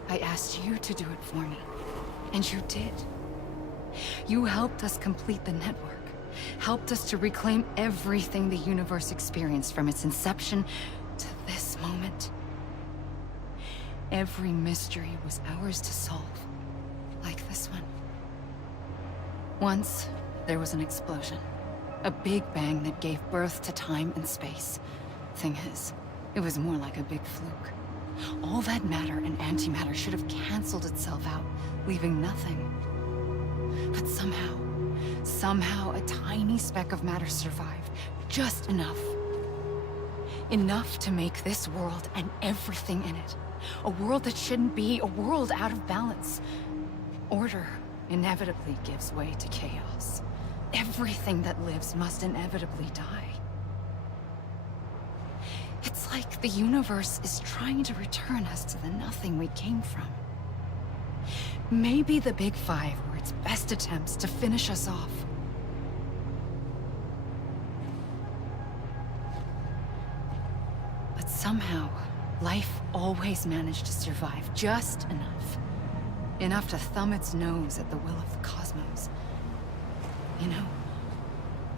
I asked you to do it for me. And you did. You helped us complete the network. Helped us to reclaim everything the universe experienced from its inception to this moment. Every mystery was ours to solve. Like this one. Once, there was an explosion. A big bang that gave birth to time and space. Thing is, it was more like a big fluke. All that matter and antimatter should have canceled itself out, leaving nothing. But somehow a tiny speck of matter survived. Just enough. Enough to make this world and everything in it. A world that shouldn't be, a world out of balance. Order inevitably gives way to chaos. Everything that lives must inevitably die. It's like the universe is trying to return us to the nothing we came from. Maybe the Big Five were its best attempts to finish us off. But somehow, life always managed to survive just enough. Enough to thumb its nose at the will of the cosmos. You know,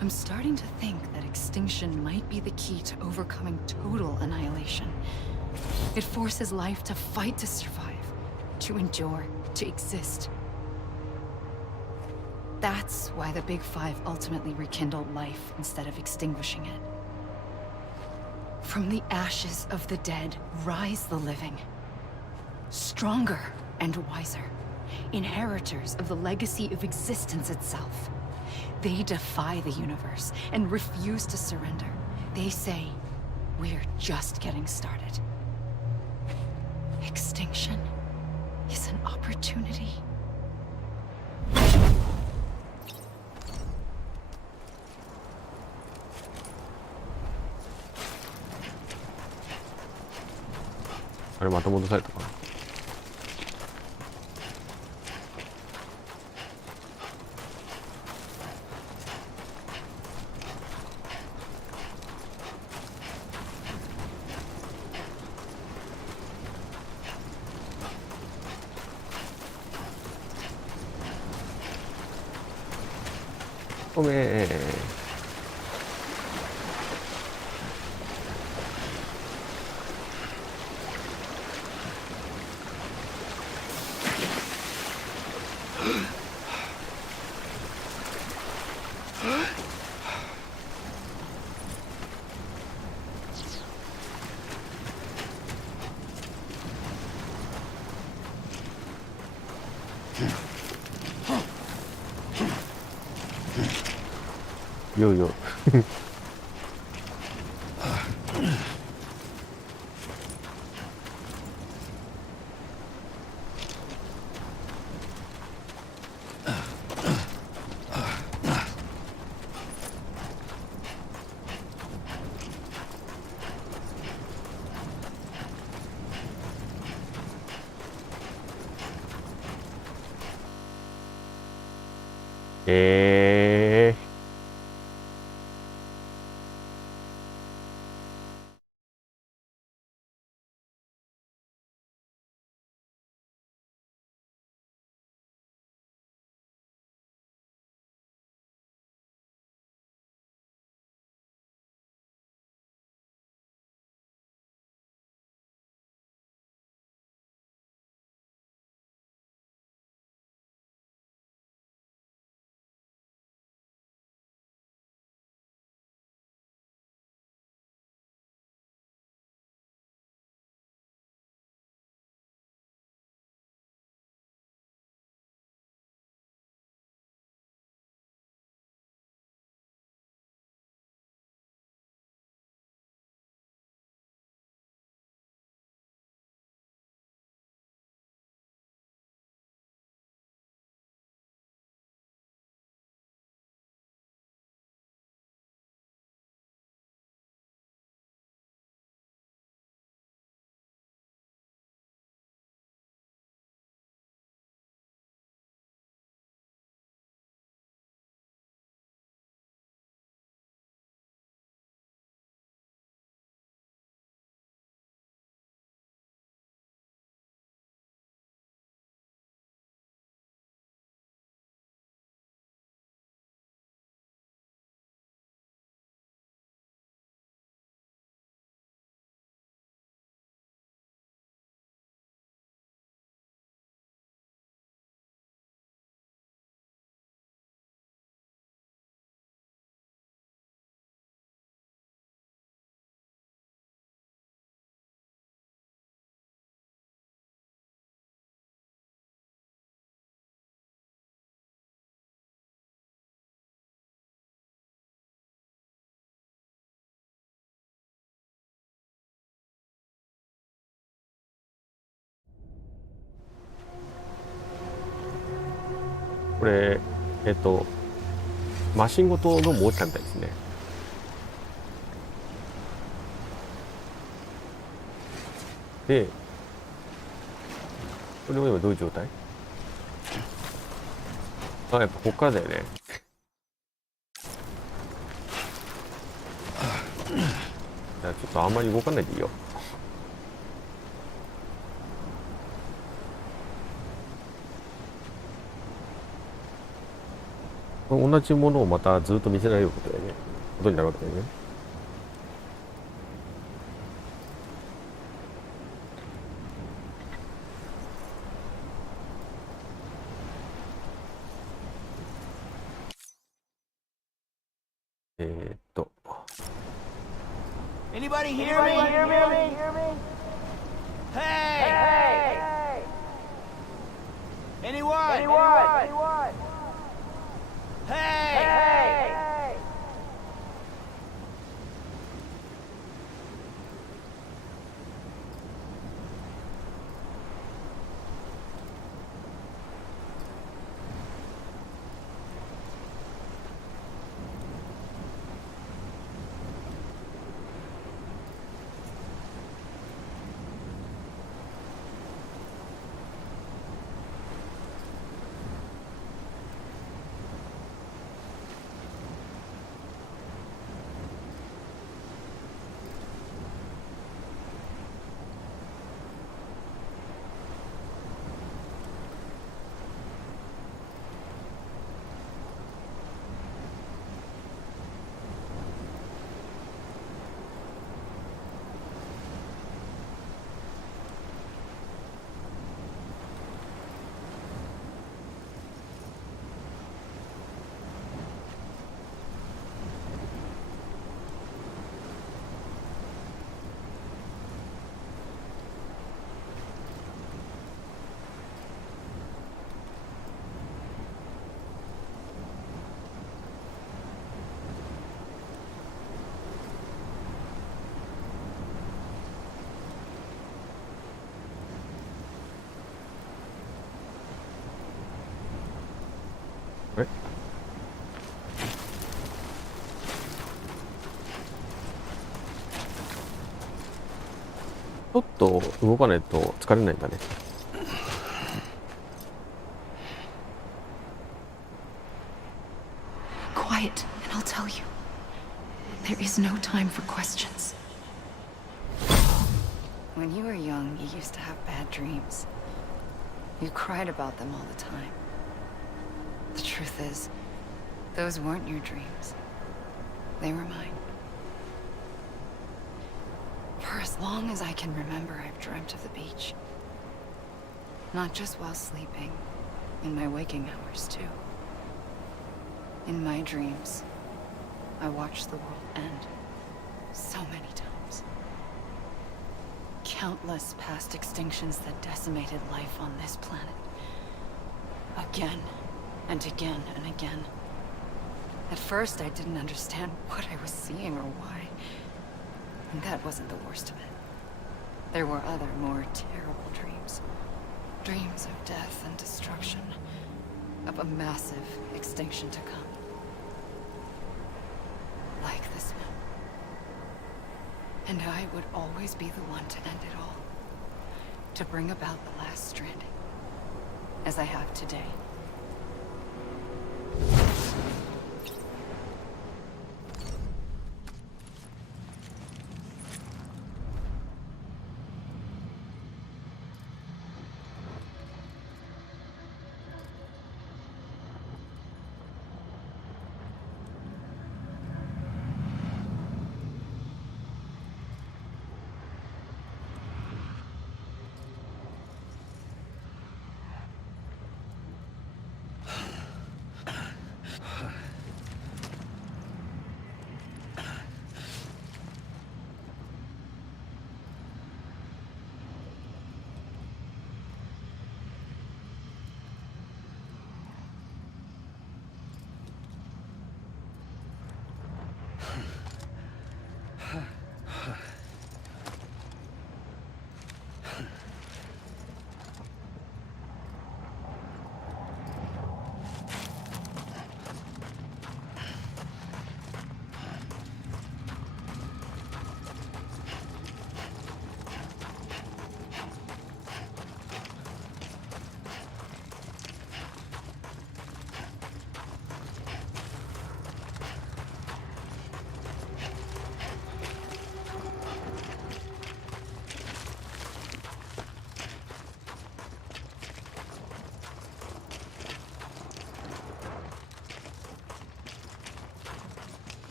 I'm starting to think that extinction might be the key to overcoming total annihilation. It forces life to fight to survive, to endure, to exist. That's why the Big Five ultimately rekindled life instead of extinguishing it. From the ashes of the dead rise the living. Stronger and wiser. Inheritors of the legacy of existence itself. They defy the universe and refuse to surrender. They say, we're just getting started. Extinction is an opportunity.あれまた戻されたかな。ごめん。よいよこれマシンごとのも落ちたみたいですね。でこれは今どういう状態？あ、やっぱこっからだよね。じゃあちょっとあんまり動かないでいいよ。同じものをまたずっと見せられることになるわけだよね。Anybody hear me? Hey! Anyone? Hey!あれ？ちょっと動かないと疲れないんだね。Quiet, and I'll tell you. There is no time for questions. When you were young, you used to have bad dreams. You cried about them all the time. The truth is, those weren't your dreams. They were mine. For as long as I can remember, I've dreamt of the beach. Not just while sleeping, in my waking hours too. In my dreams, I watched the world end so many times. Countless past extinctions that decimated life on this planet. Again and again and again. At first, I didn't understand what I was seeing or why. And that wasn't the worst of it. There were other, more terrible dreams. Dreams of death and destruction. Of a massive extinction to come. Like this one. And I would always be the one to end it all. To bring about the last stranding. As I have today.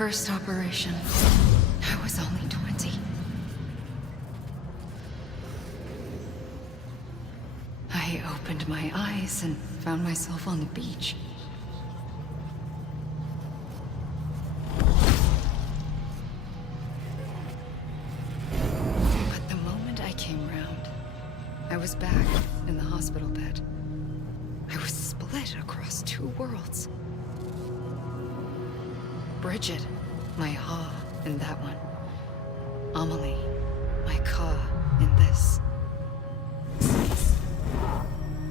first operation, I was only 20. I opened my eyes and found myself on the beach. But the moment I came round, I was back in the hospital bed. I was split across two worlds. Bridget, my Ha in that one. Amelie, my Ka in this.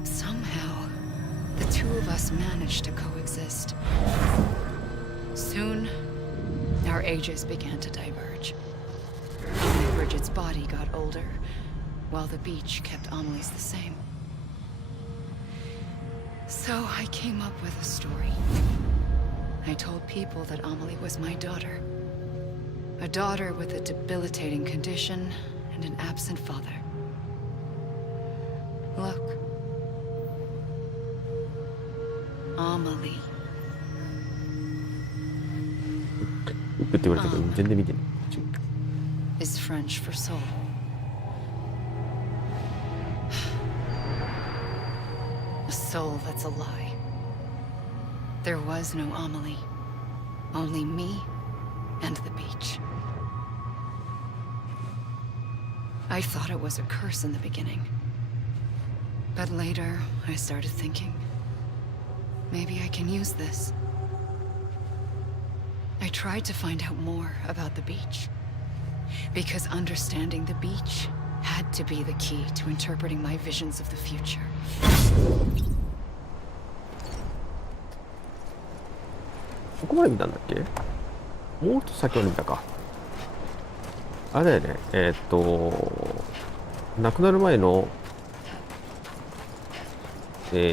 Somehow, the two of us managed to coexist. Soon, our ages began to diverge. Bridget's body got older, while the beach kept Amelie's the same. So I came up with a story. I told people that Amelie was my daughter. A daughter with a debilitating condition and an absent father. Look. Amelie. って言われたけど全然見てない。 is French for soul. A soul that's a lie. There was no Amelie. Only me and the beach. I thought it was a curse in the beginning. But later, I started thinking, maybe I can use this. I tried to find out more about the beach. Because understanding the beach had to be the key to interpreting my visions of the future. ここまで見たんだっけ？もう一つ先まで見たか。あれだよね。亡くなる前の、ブリ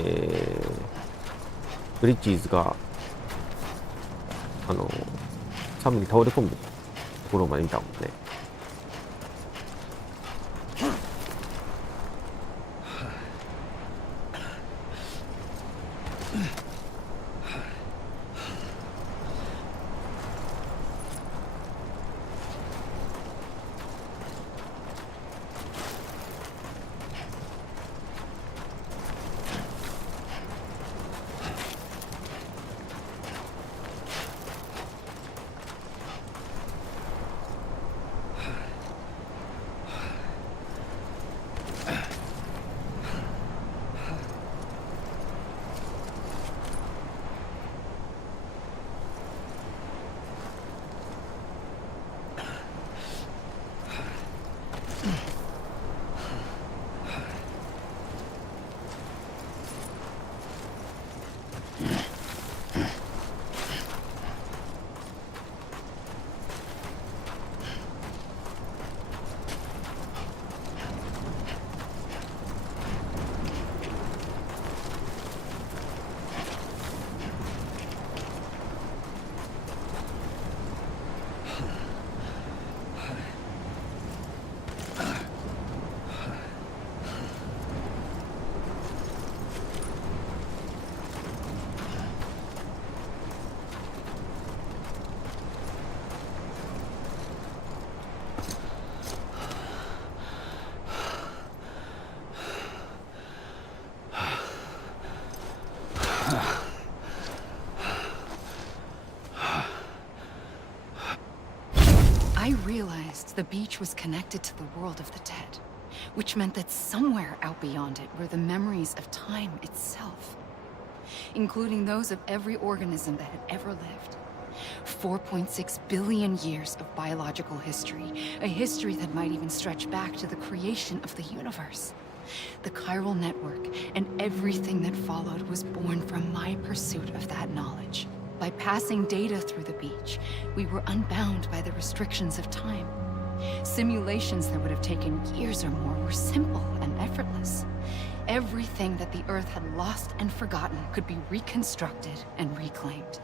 ッジーズが、サムに倒れ込むところまで見たもんね。I realized the beach was connected to the world of the dead, which meant that somewhere out beyond it were the memories of time itself, including those of every organism that had ever lived. 4.6 billion years of biological history, a history that might even stretch back to the creation of the universe. The chiral network and everything that followed was born from my pursuit of that knowledge. By passing data through the beach, we were unbound by the restrictions of time. Simulations that would have taken years or more were simple and effortless. Everything that the Earth had lost and forgotten could be reconstructed and reclaimed.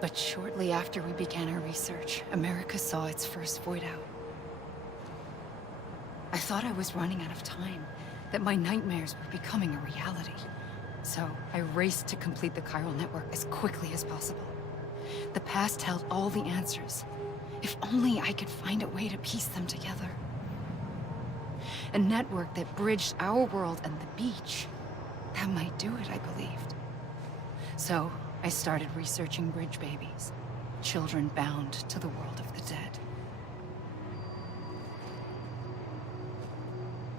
But shortly after we began our research, America saw its first void out. I thought I was running out of time, that my nightmares were becoming a reality. So I raced to complete the chiral network as quickly as possible. The past held all the answers. If only I could find a way to piece them together. A network that bridged our world and the beach. That might do it, I believed. So, I started researching bridge babies. Children bound to the world of the dead.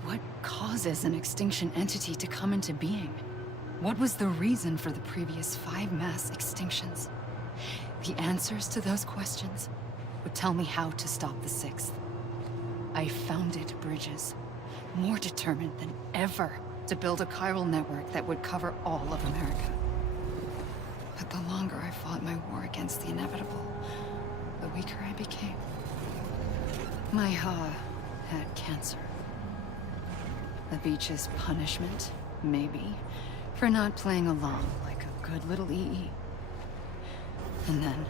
What causes an extinction entity to come into being? What was the reason for the previous 5 mass extinctions? The answers to those questions would tell me how to stop the 6th. I founded bridges, more determined than ever to build a chiral network that would cover all of America. But the longer I fought my war against the inevitable, the weaker I became. My Ha had cancer. The beach's punishment, maybe, for not playing along like a good little EE. And then,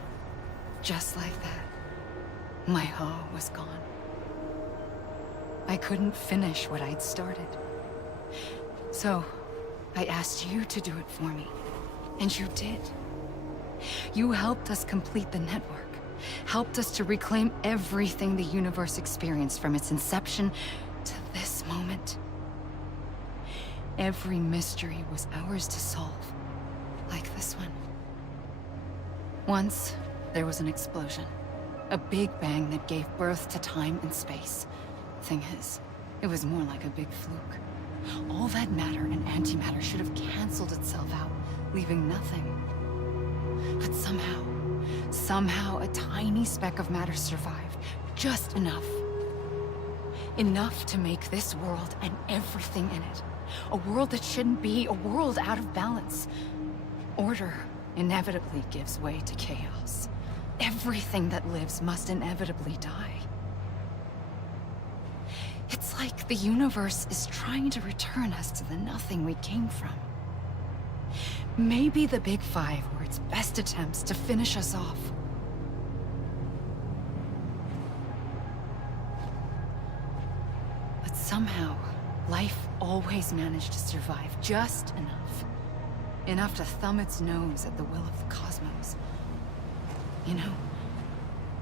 just like that, my Ha was gone. I couldn't finish what I'd started. So, I asked you to do it for me. And you did. You helped us complete the network. Helped us to reclaim everything the universe experienced from its inception to this moment. Every mystery was ours to solve. Like this one. Once, there was an explosion. A big bang that gave birth to time and space. Thing is, it was more like a big fluke. All that matter and antimatter should have canceled itself out, leaving nothing. But somehow a tiny speck of matter survived. Just enough. Enough to make this world and everything in it. A world that shouldn't be, a world out of balance. Order inevitably gives way to chaos. Everything that lives must inevitably die. It's like the universe is trying to return us to the nothing we came from. Maybe the Big Five were its best attempts to finish us off. But somehow, life always managed to survive just enough. Enough to thumb its nose at the will of the cosmos. You know,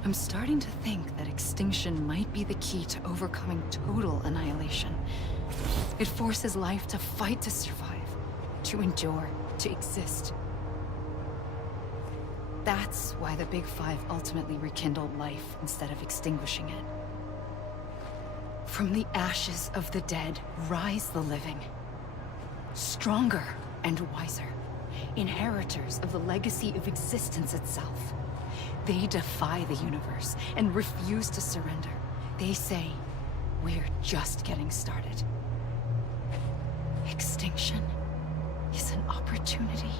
I'm starting to think that extinction might be the key to overcoming total annihilation. It forces life to fight to survive, to endure, to exist. That's why the Big Five ultimately rekindled life instead of extinguishing it. From the ashes of the dead, rise the living. Stronger and wiser. Inheritors of the legacy of existence itself. They defy the universe and refuse to surrender. They say, we're just getting started. Extinction is an opportunity.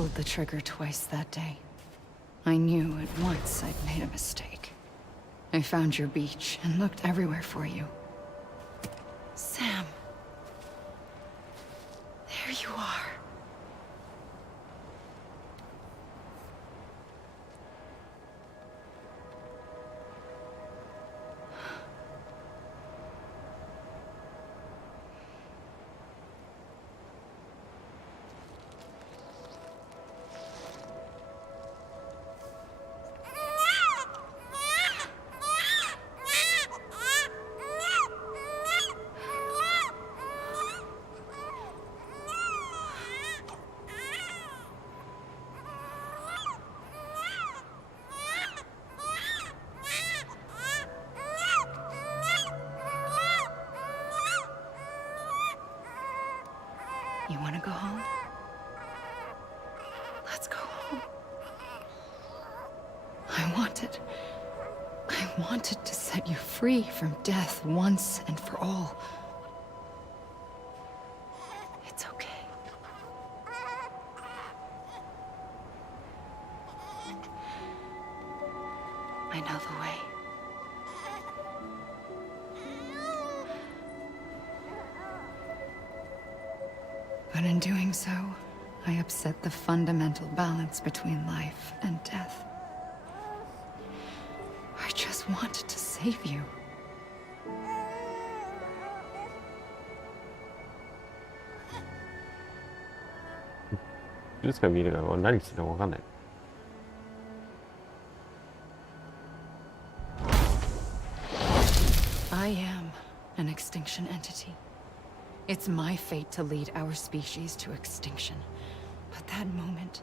pulled the trigger twice that day. I knew at once I'd made a mistake. I found your beach and looked everywhere for you. Sam. There you are. You want to go home? Let's go home. I wanted to set you free from death once and for all. It's okay. I know the way. But in doing so, I upset the fundamental balance between life and death. I just wanted to save you. I am an extinction entity. It's my fate to lead our species to extinction. But that moment,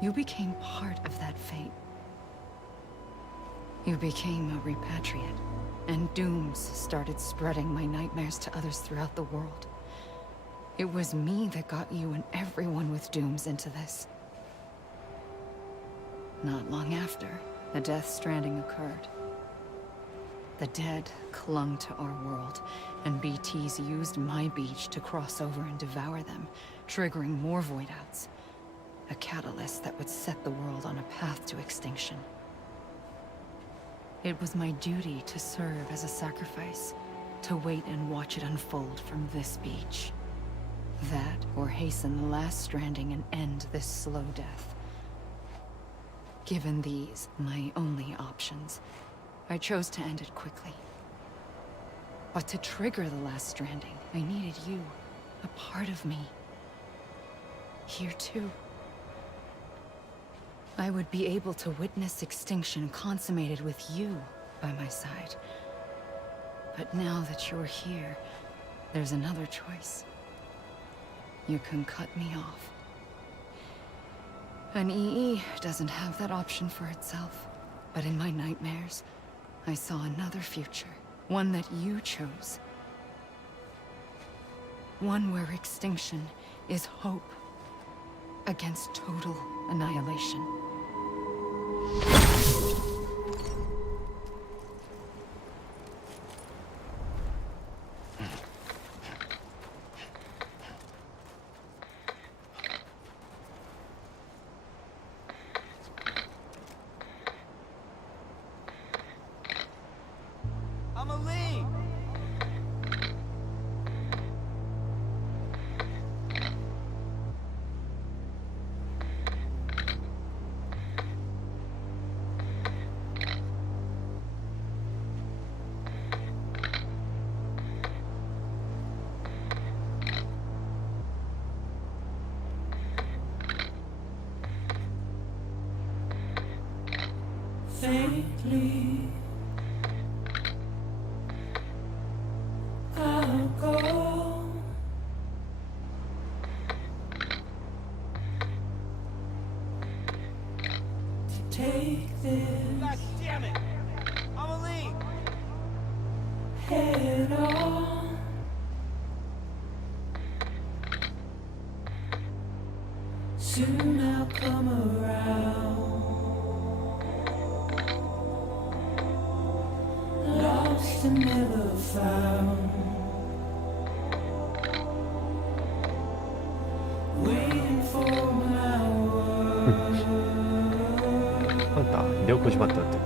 you became part of that fate. You became a repatriate, and dooms started spreading my nightmares to others throughout the world. It was me that got you and everyone with dooms into this. Not long after, the death stranding occurred. The dead clung to our world, and BTs used my beach to cross over and devour them, triggering more void outs. A catalyst that would set the world on a path to extinction. It was my duty to serve as a sacrifice, to wait and watch it unfold from this beach. That, or hasten the last stranding and end this slow death. Given these, my only options, I chose to end it quickly. But to trigger the last stranding, I needed you, a part of me. Here too. I would be able to witness extinction consummated with you by my side. But now that you're here, there's another choice. You can cut me off. An EE doesn't have that option for itself. But in my nightmares, I saw another future. One that you chose. One where extinction is hope against total annihilation. Faintly, I'll go. To take this God damn it! Amelie! head on. Soon I'll come around. Lost and never found. Waiting for my 両腰バットだって。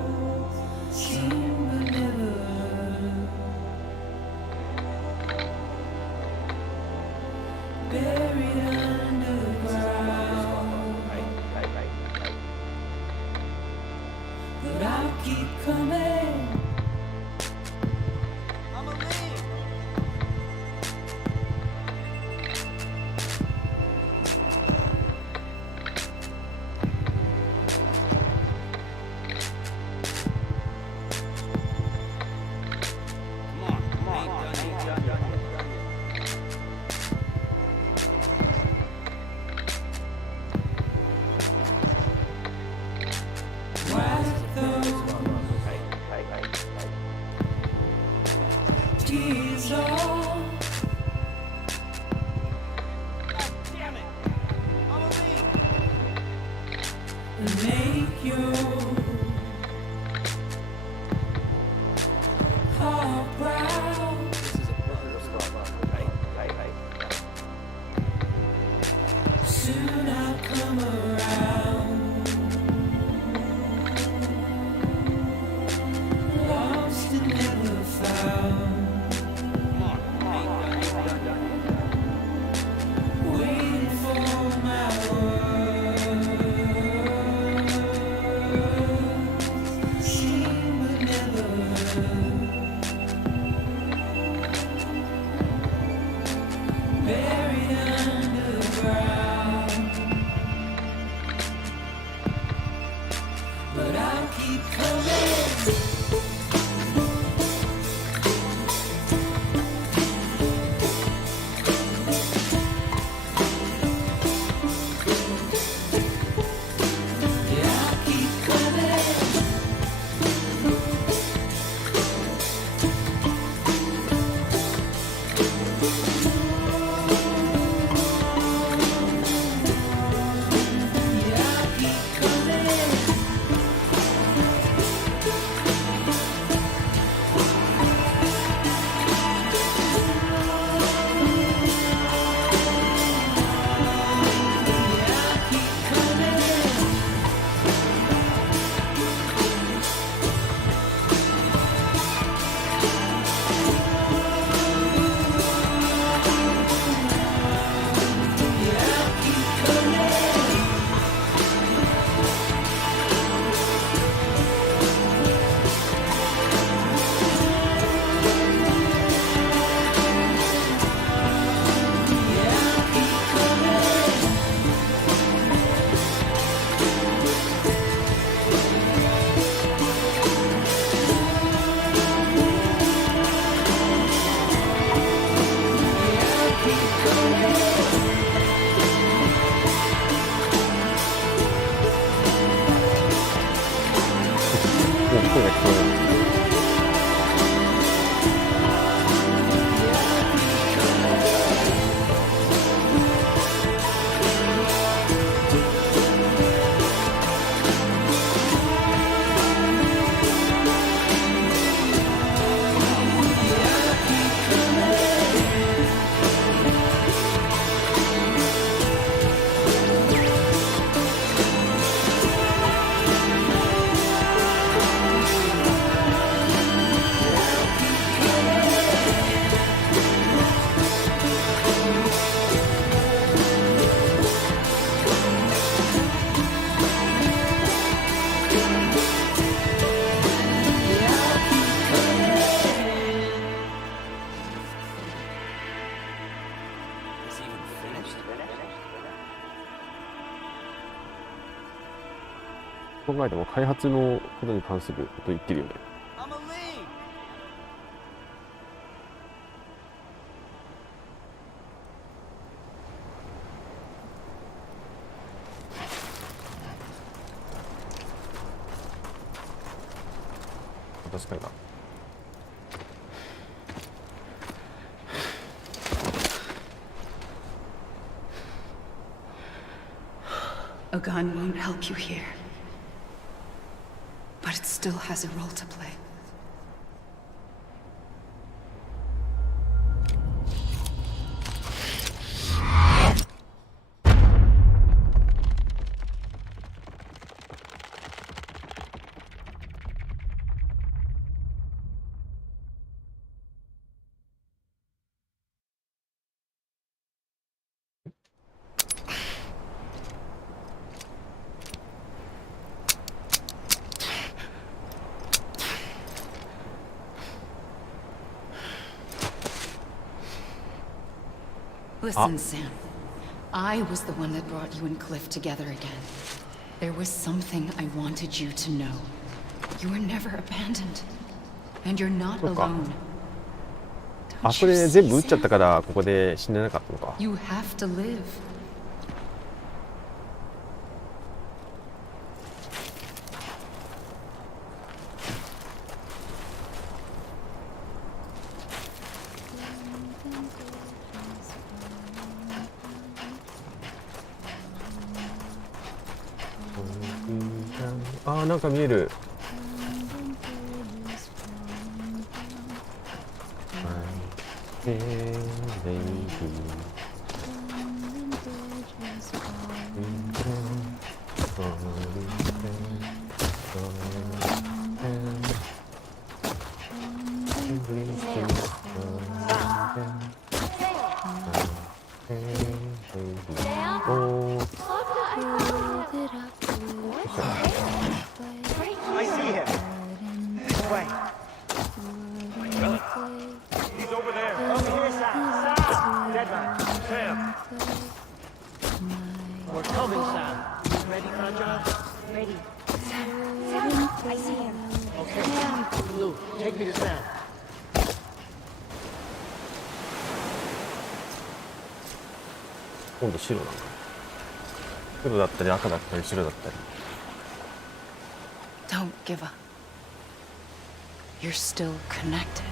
But I'll keep coming. I'm a lead. Come on, ain't done yet. Tears all God damn it. I'm a lead. make you heart proud. Soon I'll come around. Lost and never found. Come on, ain't done yet. Waiting for my words. Seen but never heard. Buried underground. But I'll keep coming. Yeah, I'll keep coming. Yeah, I'll keep coming. Yeah, I'll keep coming. Yeah, I'll keep coming. Yeah, I'll keep coming. Yeah, I'll keep coming.もう声が聞こえる。Is he even finished? 考えても開発のことに関すること言ってるよね。I'm a lead. 確かにな。A gun won't help you here. But it still has a role to play. Listen, Sam. I was the one that brought you and Cliff together again. There was something I wanted you to know. You were never abandoned. And you're not alone. あ、それ全部撃っちゃったからここで死んでなかったのか。You have to live.あー、なんか見える。I see him. This way. He's over there. Over here, Sam. Sam! Deadman. Sam. We're coming, Sam. You ready, Fragile? Ready. Sam, I see him. Okay. Blue, take me to Sam. 今度白なんだ。黒だったり赤だったり白だったり。Don't give up. You're still connected.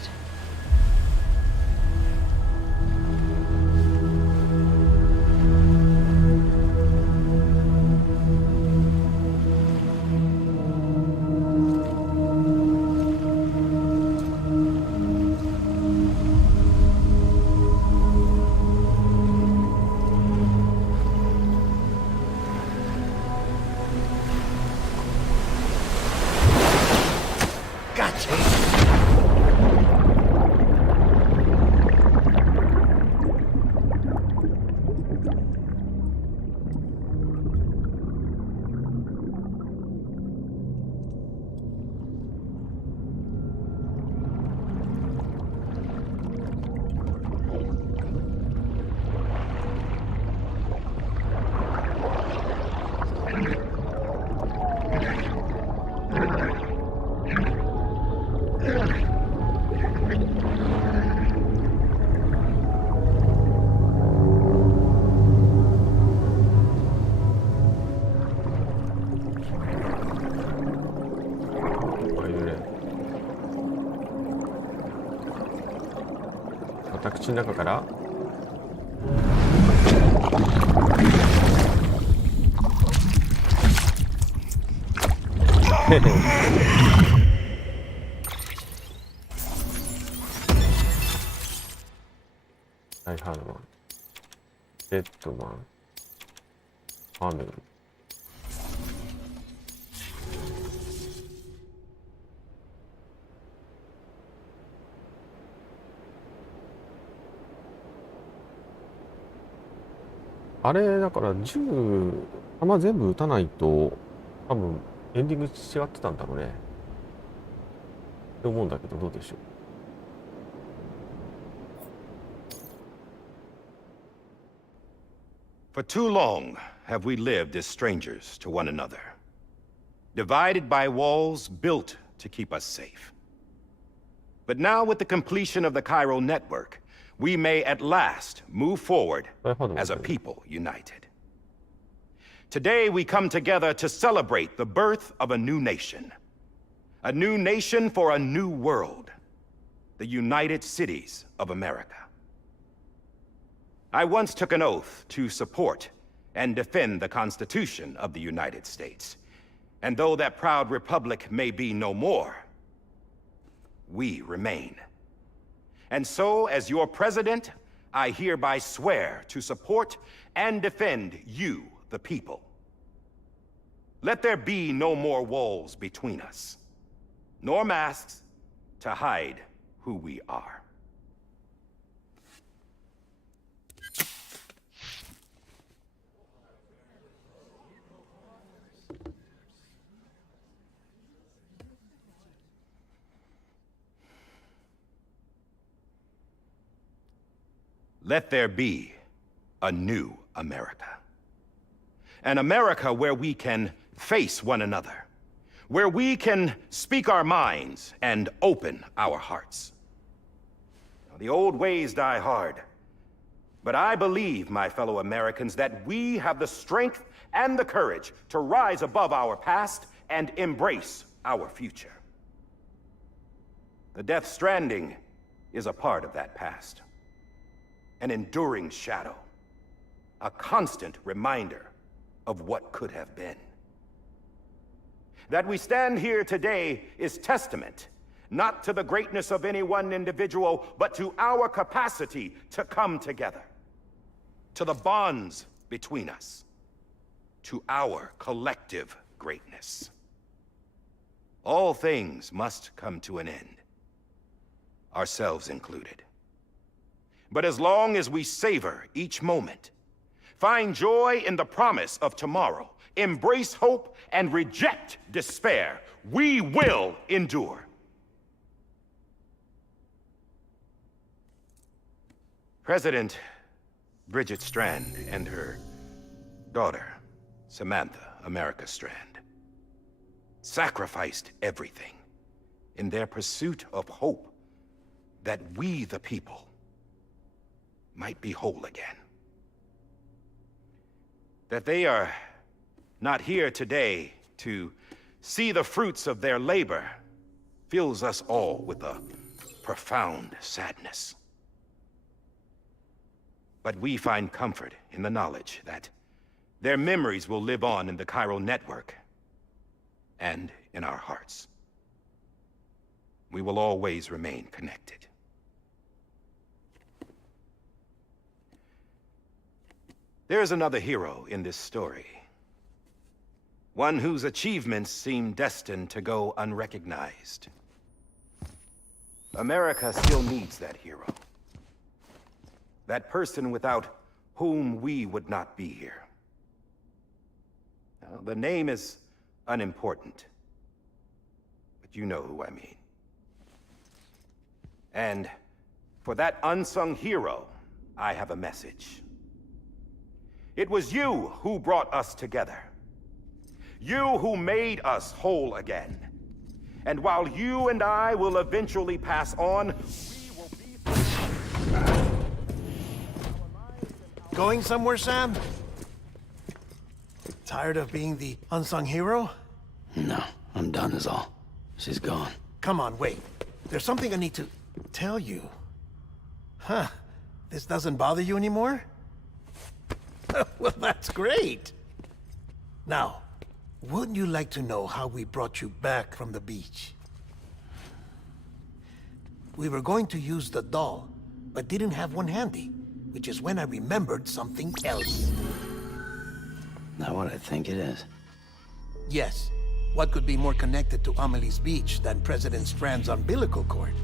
私の中からハイハードマン、デッドマン、ハーメル。あれだから銃弾全部撃たないと多分エンディング違ってたんだろうねって思うんだけど、どうでしょう。For too long have we lived as strangers to one another, divided by walls built to keep us safe. But now with the completion of the Cairo network, we may at last move forward as a people united. Today we come together to celebrate the birth of a new nation for a new world, the United Cities of America. I once took an oath to support and defend the Constitution of the United States, and though that proud republic may be no more, we remain. And so, as your president, I hereby swear to support and defend you, the people. Let there be no more walls between us, nor masks to hide who we are. Let there be a new America. An America where we can face one another, where we can speak our minds and open our hearts. Now, the old ways die hard, but I believe, my fellow Americans, that we have the strength and the courage to rise above our past and embrace our future. The Death Stranding is a part of that past. An enduring shadow. A constant reminder of what could have been. That we stand here today is testament, not to the greatness of any one individual, but to our capacity to come together. To the bonds between us. To our collective greatness. All things must come to an end. Ourselves included. But as long as we savor each moment, find joy in the promise of tomorrow, embrace hope, and reject despair, we will endure. President Bridget Strand and her daughter, Samantha America Strand, sacrificed everything in their pursuit of hope that we, the people, might be whole again. That they are not here today to see the fruits of their labor fills us all with a profound sadness. But we find comfort in the knowledge that their memories will live on in the chiral network and in our hearts. We will always remain connected. There's another hero in this story. One whose achievements seem destined to go unrecognized. America still needs that hero. That person without whom we would not be here. Now, the name is unimportant, but you know who I mean. And for that unsung hero, I have a message. It was you who brought us together. You who made us whole again. And while you and I will eventually pass on, we will be... Going somewhere, Sam? Tired of being the unsung hero? No, I'm done is all. She's gone. Come on, wait. There's something I need to tell you. Huh. This doesn't bother you anymore? Well, that's great. Now, wouldn't you like to know how we brought you back from the beach? We were going to use the doll, but didn't have one handy, which is when I remembered something else. Not what I think it is. Yes. What could be more connected to Amelie's beach than President Strand's umbilical cord?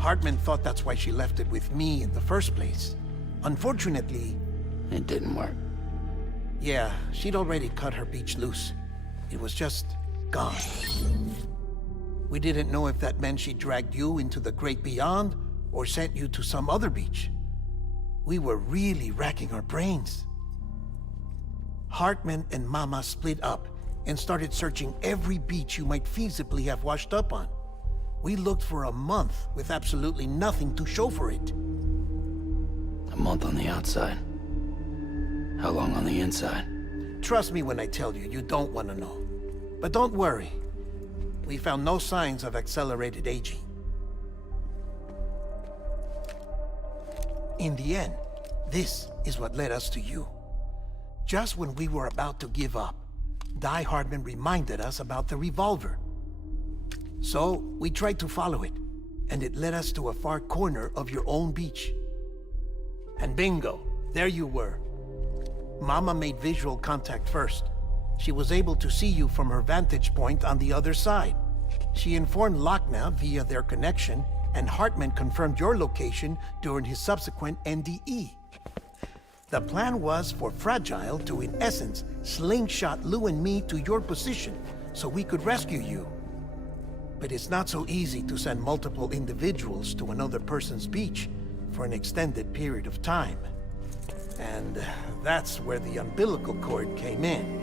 Hartman thought that's why she left it with me in the first place. Unfortunately... It didn't work. Yeah, she'd already cut her beach loose. It was just gone. We didn't know if that meant she dragged you into the great beyond or sent you to some other beach. We were really racking our brains. Hartman and Mama split up and started searching every beach you might feasibly have washed up on. We looked for a month with absolutely nothing to show for it. A month on the outside. How long on the inside? Trust me when I tell you, you don't want to know. But don't worry. We found no signs of accelerated aging. In the end, this is what led us to you. Just when we were about to give up, Die Hartman reminded us about the revolver. So, we tried to follow it, and it led us to a far corner of your own beach. And bingo, there you were. Mama made visual contact first. She was able to see you from her vantage point on the other side. She informed Lochna via their connection, and Hartman confirmed your location during his subsequent NDE. The plan was for Fragile to, in essence, slingshot Lou and me to your position so we could rescue you. But it's not so easy to send multiple individuals to another person's beach for an extended period of time. And that's where the umbilical cord came in.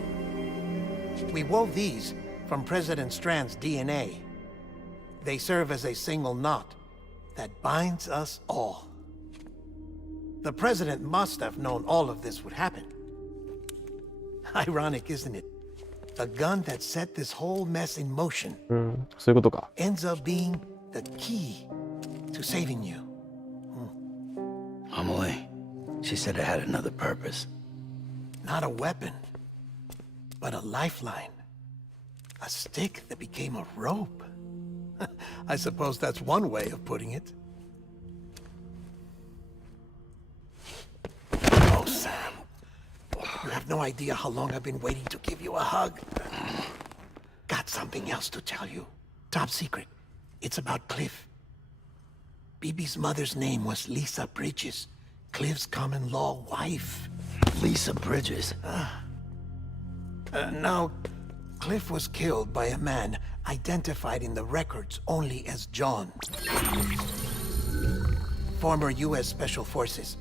We wove these from President Strand's DNA. They serve as a single knot that binds us all. The President must have known all of this would happen. Ironic, isn't it? The gun that set this whole mess in motion そういうことか。 ends up being the key to saving you. Amelie, she said it had another purpose. Not a weapon, but a lifeline. A stick that became a rope. I suppose that's one way of putting it. Oh, Sam. You have no idea how long I've been waiting to give you a hug. Got something else to tell you. Top secret. It's about Cliff. BB's mother's name was Lisa Bridges, Cliff's common-law wife. Lisa Bridges. Now, Cliff was killed by a man identified in the records only as John. Former U.S. Special Forces.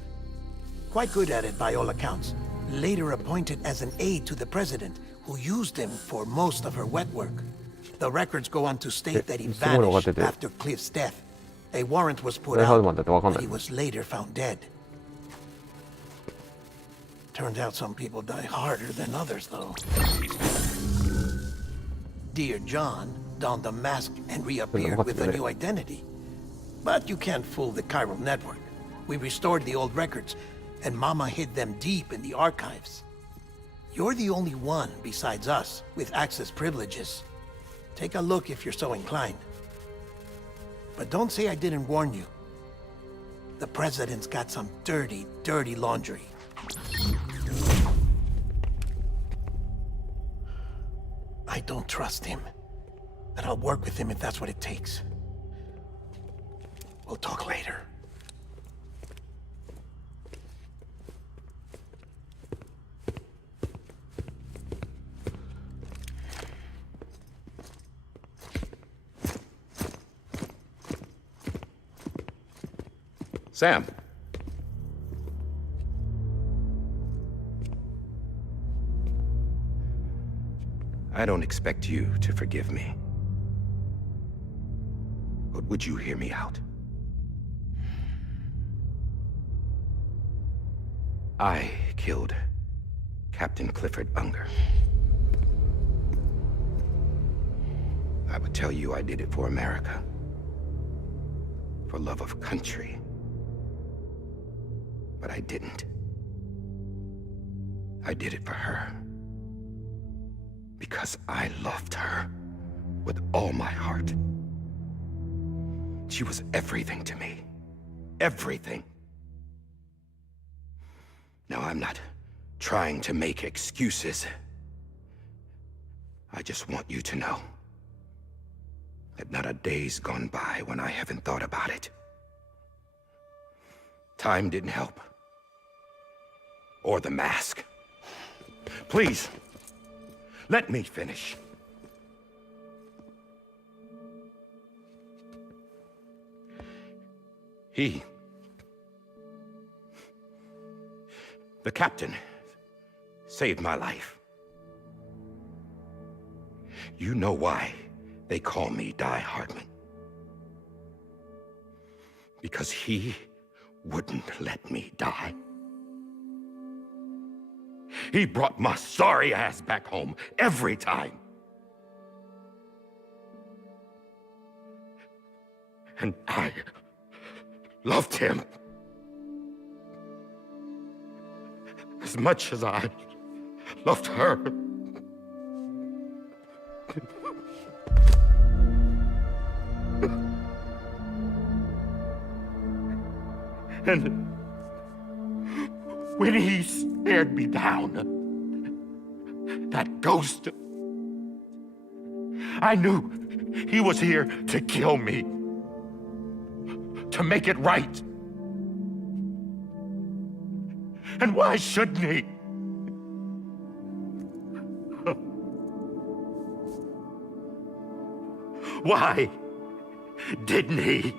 Quite good at it by all accounts. Later appointed as an aide to the president, who used him for most of her wet work. The records go on to state that he vanished after Cliff's death. A warrant was put out, but he was later found dead. Turned out some people die harder than others, though. Dear John donned a mask and reappeared with a new identity. But you can't fool the chiral network. We restored the old records, and Mama hid them deep in the archives. You're the only one besides us with access privileges. Take a look if you're so inclined. But don't say I didn't warn you. The president's got some dirty, dirty laundry. I don't trust him, but I'll work with him if that's what it takes. We'll talk later. Sam. I don't expect you to forgive me. But would you hear me out? I killed Captain Clifford Unger. I would tell you I did it for America. For love of country. But I didn't. I did it for her. Because I loved her with all my heart. She was everything to me. Everything. Now, I'm not trying to make excuses. I just want you to know that not a day's gone by when I haven't thought about it. Time didn't help. Or the mask. Please, let me finish. The captain, saved my life. You know why they call me Die Hardman. Because he wouldn't let me die. He brought my sorry ass back home every time. And I loved him as much as I loved her. And when he stared me down, that ghost, I knew he was here to kill me, to make it right. And why shouldn't he? Why didn't he?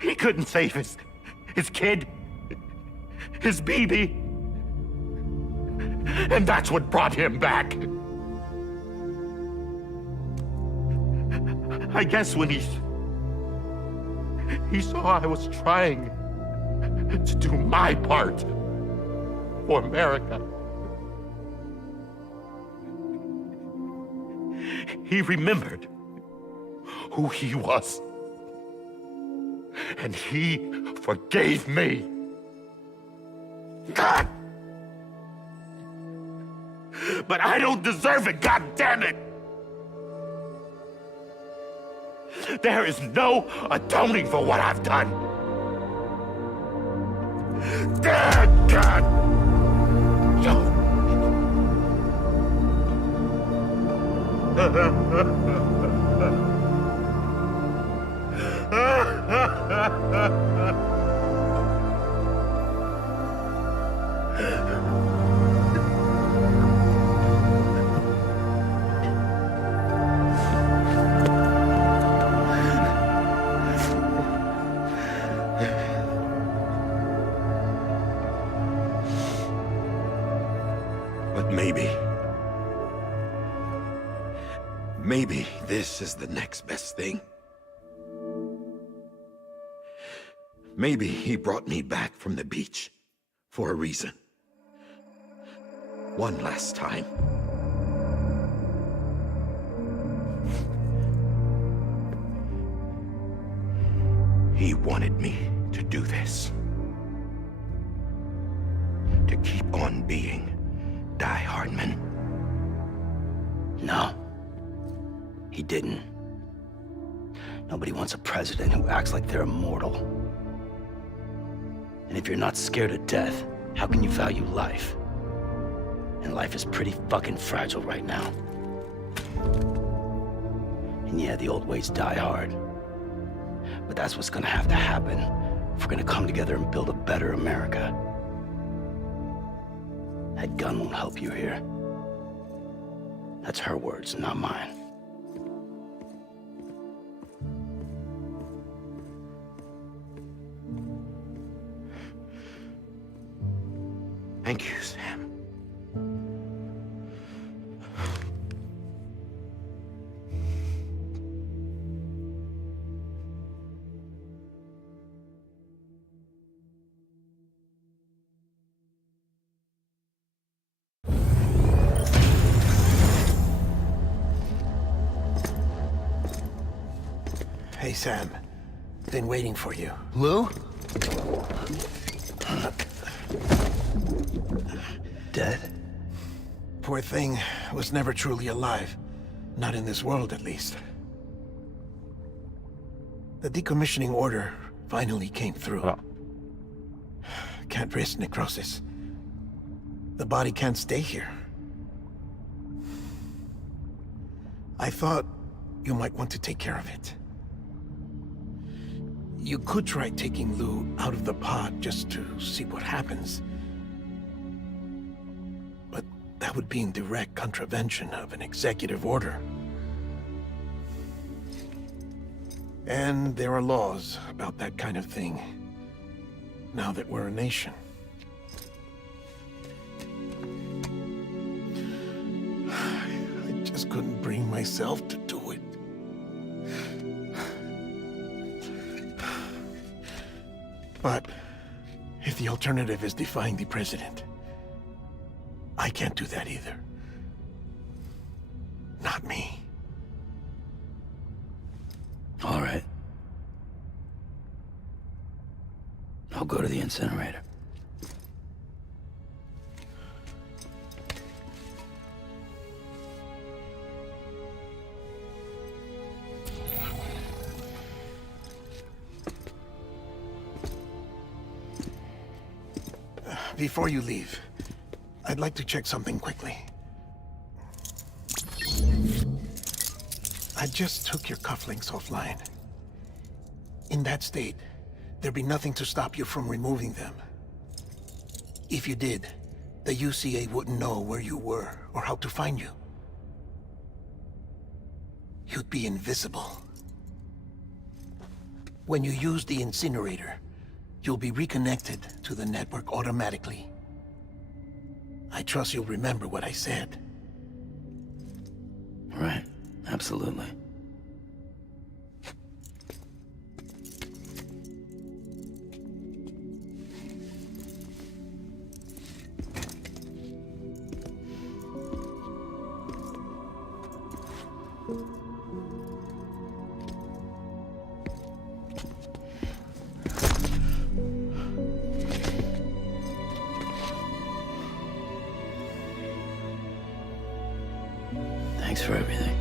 He couldn't save his kid, his BB. And that's what brought him back. I guess when he saw I was trying to do my part for America, he remembered who he was. And he forgave me. God! But I don't deserve it, God damn it! There is no atoning for what I've done. God! But maybe this is the next best thing. Maybe he brought me back from the beach for a reason. One last time. He wanted me to do this. To keep on being Die Hardman. No. He didn't. Nobody wants a president who acts like they're immortal. And if you're not scared of death, how can you value life? And life is pretty fucking fragile right now. And yeah, the old ways die hard. But that's what's gonna have to happen if we're gonna come together and build a better America. That gun won't help you here. That's her words, not mine. Thank you, Sam. Hey, Sam. Been waiting for you. Lou? Dead? Poor thing was never truly alive. Not in this world, at least. The decommissioning order finally came through. Oh. Can't risk necrosis. The body can't stay here. I thought you might want to take care of it. You could try taking Lou out of the pod just to see what happens. But that would be in direct contravention of an executive order. And there are laws about that kind of thing, now that we're a nation. I just couldn't bring myself to do it. But if the alternative is defying the president, I can't do that either. Not me. All right. I'll go to the incinerator. Before you leave, I'd like to check something quickly. I just took your cufflinks offline. In that state, there'd be nothing to stop you from removing them. If you did, the UCA wouldn't know where you were or how to find you. You'd be invisible. When you use the incinerator, you'll be reconnected to the network automatically. I trust you'll remember what I said. Right. Absolutely. Thanks for everything.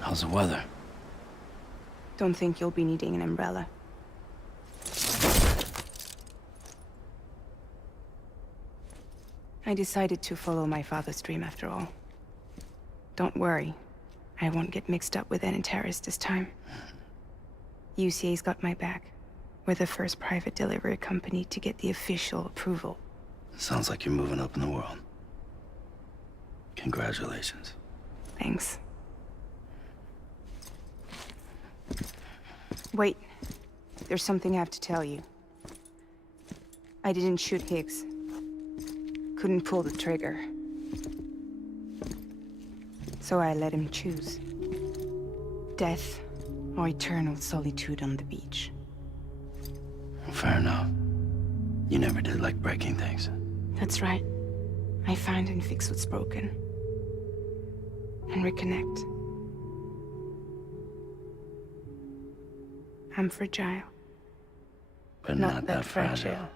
How's the weather? Don't think you'll be needing an umbrella. I decided to follow my father's dream after all. Don't worry. I won't get mixed up with any terrorists this time. UCA's got my back. We're the first private delivery company to get the official approval. Sounds like you're moving up in the world. Congratulations. Thanks. Wait. There's something I have to tell you. I didn't shoot Higgs. Couldn't pull the trigger. So I let him choose. Death or eternal solitude on the beach. Fair enough. You never did like breaking things. That's right. I find and fix what's broken. And reconnect. I'm fragile. But not that fragile.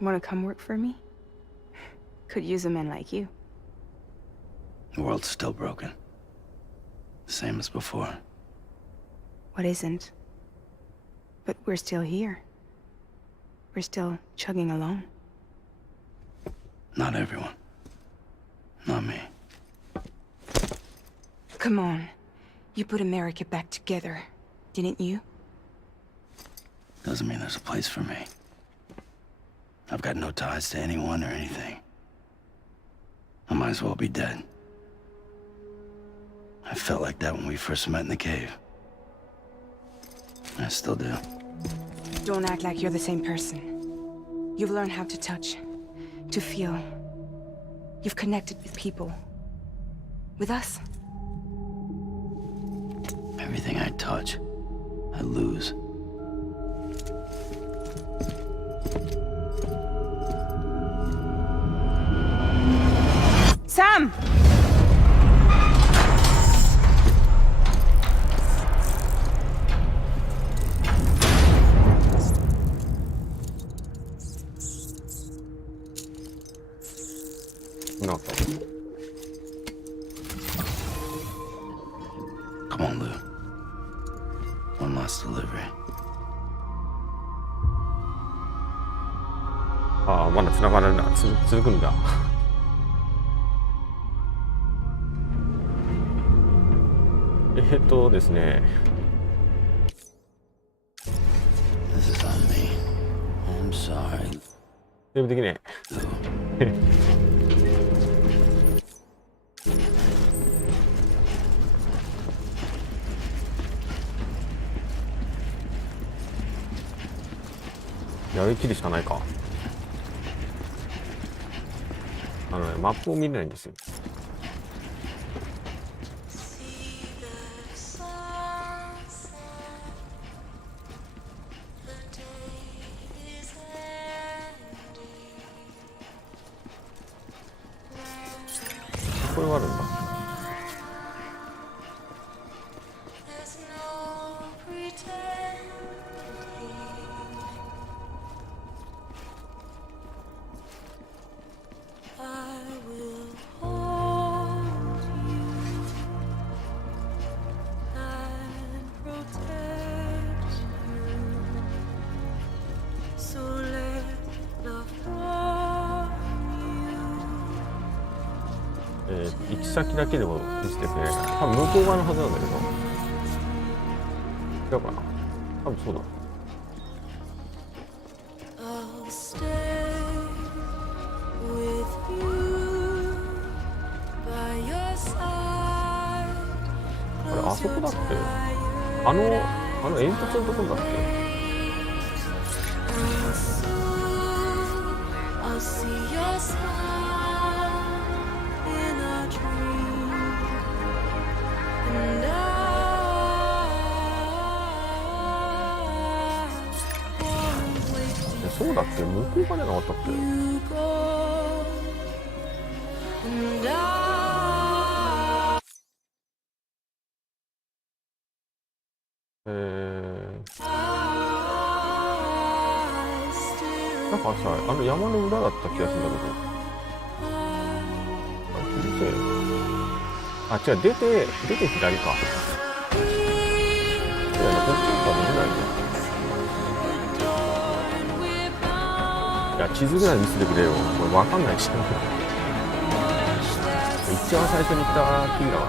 Wanna come work for me? Could use a man like you. The world's still broken. Same as before. What isn't? But we're still here. We're still chugging along. Not everyone. Not me. Come on. You put America back together, didn't you? Doesn't mean there's a place for me. I've got no ties to anyone or anything. I might as well be dead. I felt like that when we first met in the cave. I still do. Don't act like you're the same person. You've learned how to touch, to feel. You've connected with people. With us. Everything I touch, I lose. Sam! No. Come on, Lou. One last delivery. ああ、まだ繋がるんだ。続くんだ。ですね。This is on me. I'm sorry. 全部できねえ。やりきるしかないか。マップを見れないんですよ。これはあるんだ。行き先だけでも見せてくれないかな。多分向こう側のはずなんだけど。違うかな。多分そうだ。あれ、あそこだって。あの煙突のところだって。そうだっけ、向こう側じゃなかったっけ。なんかさ、あの山の裏だった気がするんだけど。あ、気のせい。あ、違う、出て左か。いや、こっちしか見えないね。いや、地図ぐらい見せてくれよ。これわかんないし。一番最初に行った木だわ。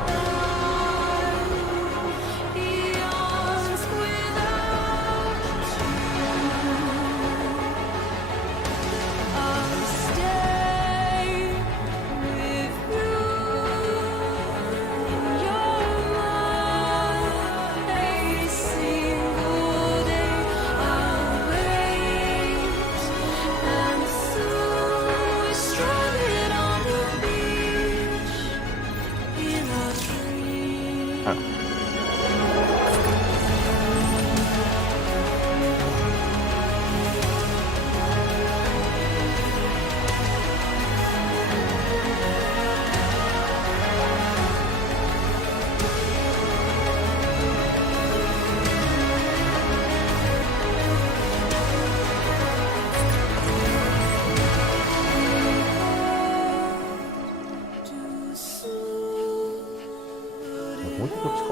もう一個こっちか。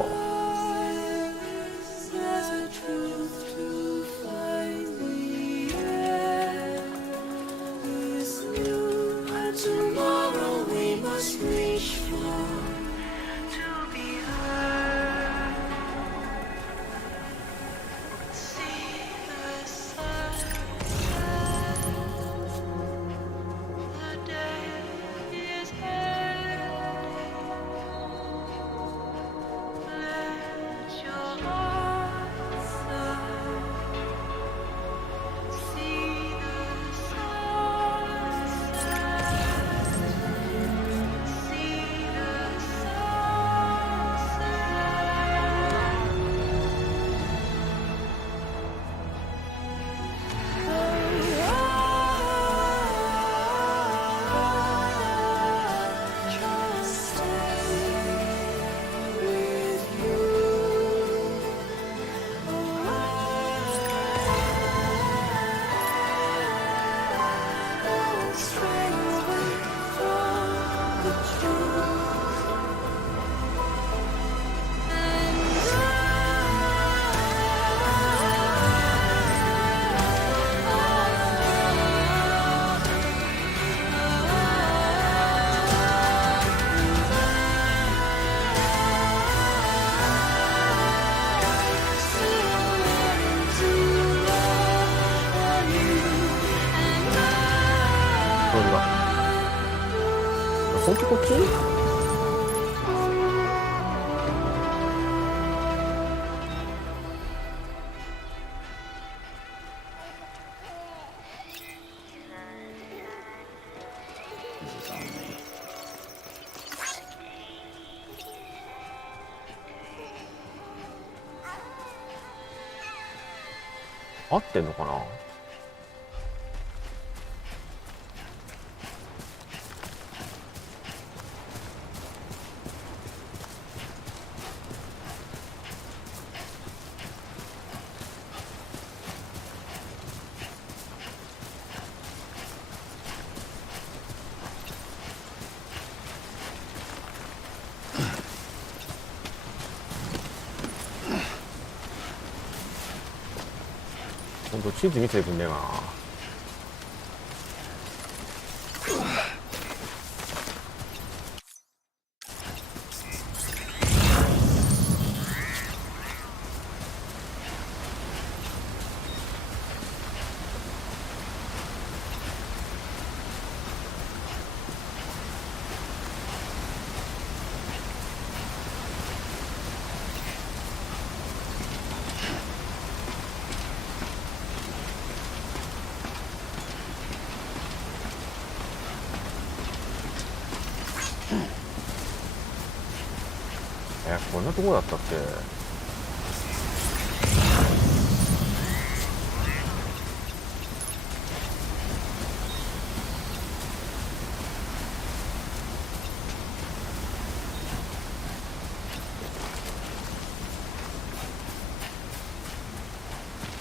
本当こっち？合ってんのかな？ほんと地図見せてくんねえかな。こんなとこだったっけ。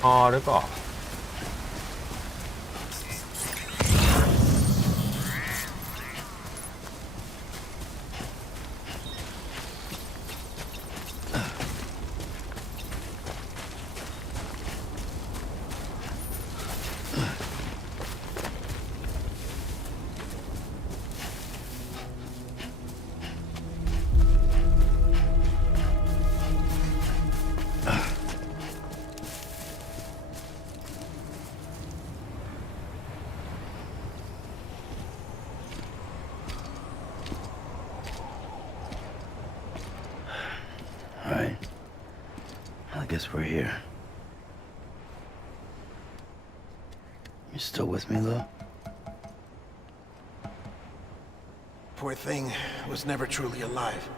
あれか。Alright. I guess we're here. You still with me, though? Poor thing was never truly alive.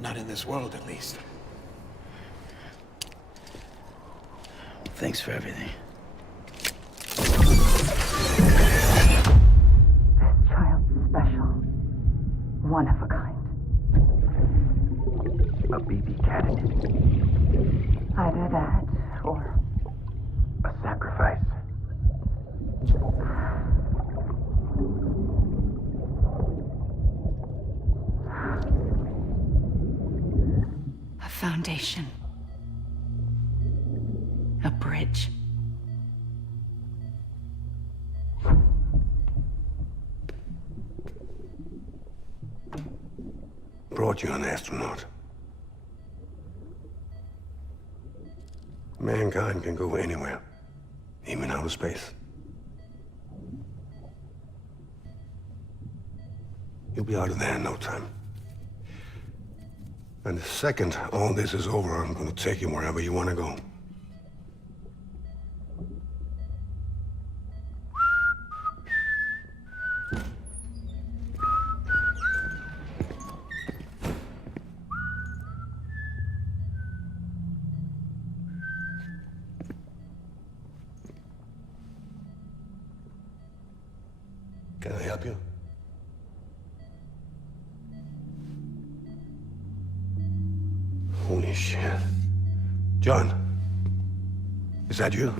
Not in this world, at least. Thanks for everything. This child's special. One of a kind. A BB candidate. Either that, or a sacrifice. A foundation. A bridge. Brought you an astronaut. Mankind can go anywhere, even outer space. You'll be out of there in no time. And the second all this is over, I'm gonna take you wherever you want to go. Can I help you? Holy shit. John, is that you?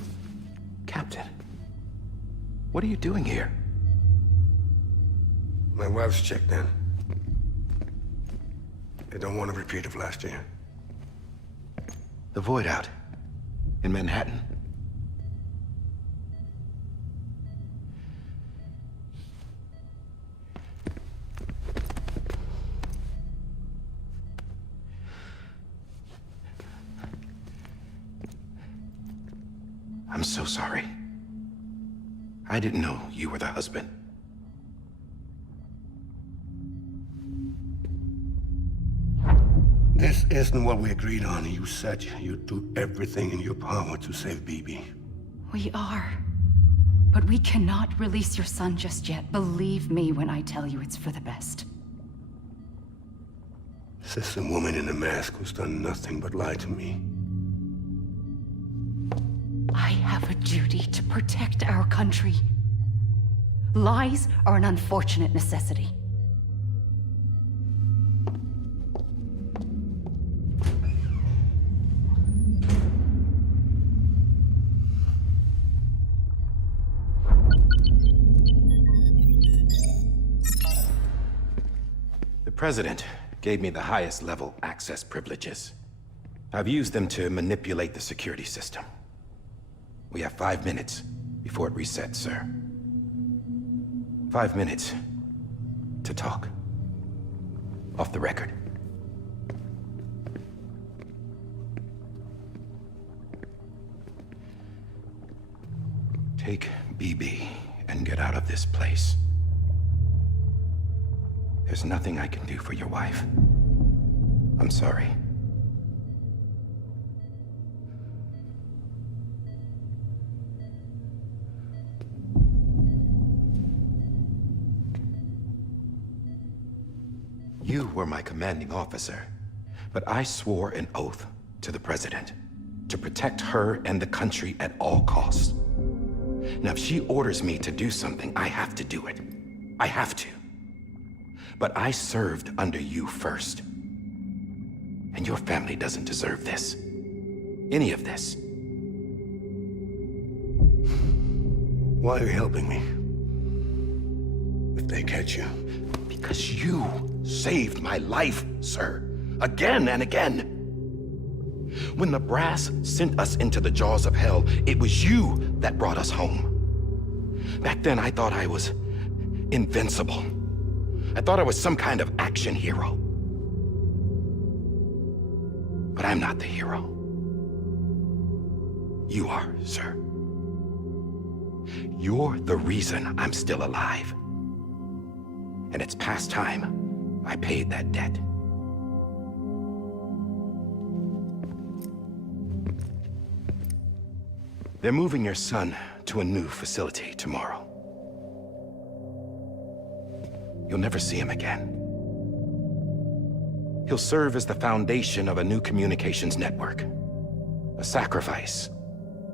Captain, what are you doing here? My wife's checked in. They don't want a repeat of last year. The Void Out in Manhattan. I'm so sorry. I didn't know you were the husband. This isn't what we agreed on. You said you'd do everything in your power to save BB. We are. But we cannot release your son just yet. Believe me when I tell you it's for the best. This is a woman in a mask who's done nothing but lie to me. I have a duty to protect our country. Lies are an unfortunate necessity. The President gave me the highest level access privileges. I've used them to manipulate the security system. We have 5 minutes before it resets, sir. 5 minutes to talk. Off the record. Take BB and get out of this place. There's nothing I can do for your wife. I'm sorry. You were my commanding officer. But I swore an oath to the president to protect her and the country at all costs. Now, if she orders me to do something, I have to do it. I have to. But I served under you first. And your family doesn't deserve this. Any of this. Why are you helping me? If they catch you. Because you saved my life, sir. Again and again. When the brass sent us into the jaws of hell, it was you that brought us home. Back then, I thought I was invincible. I thought I was some kind of action hero. But I'm not the hero. You are, sir. You're the reason I'm still alive. And it's past time I paid that debt. They're moving your son to a new facility tomorrow. You'll never see him again. He'll serve as the foundation of a new communications network. A sacrifice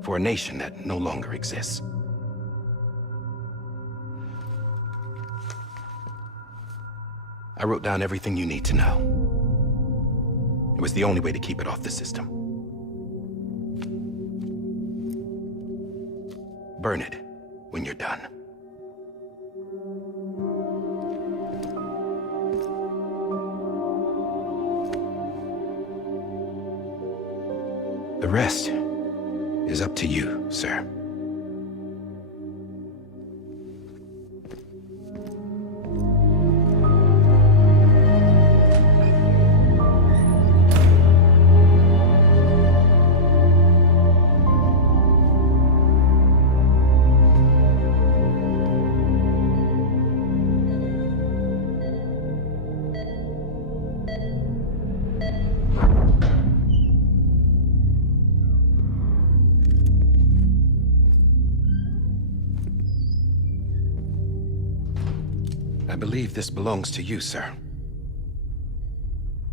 for a nation that no longer exists. I wrote down everything you need to know. It was the only way to keep it off the system. Burn it when you're done. The rest is up to you, sir. I believe this belongs to you, sir.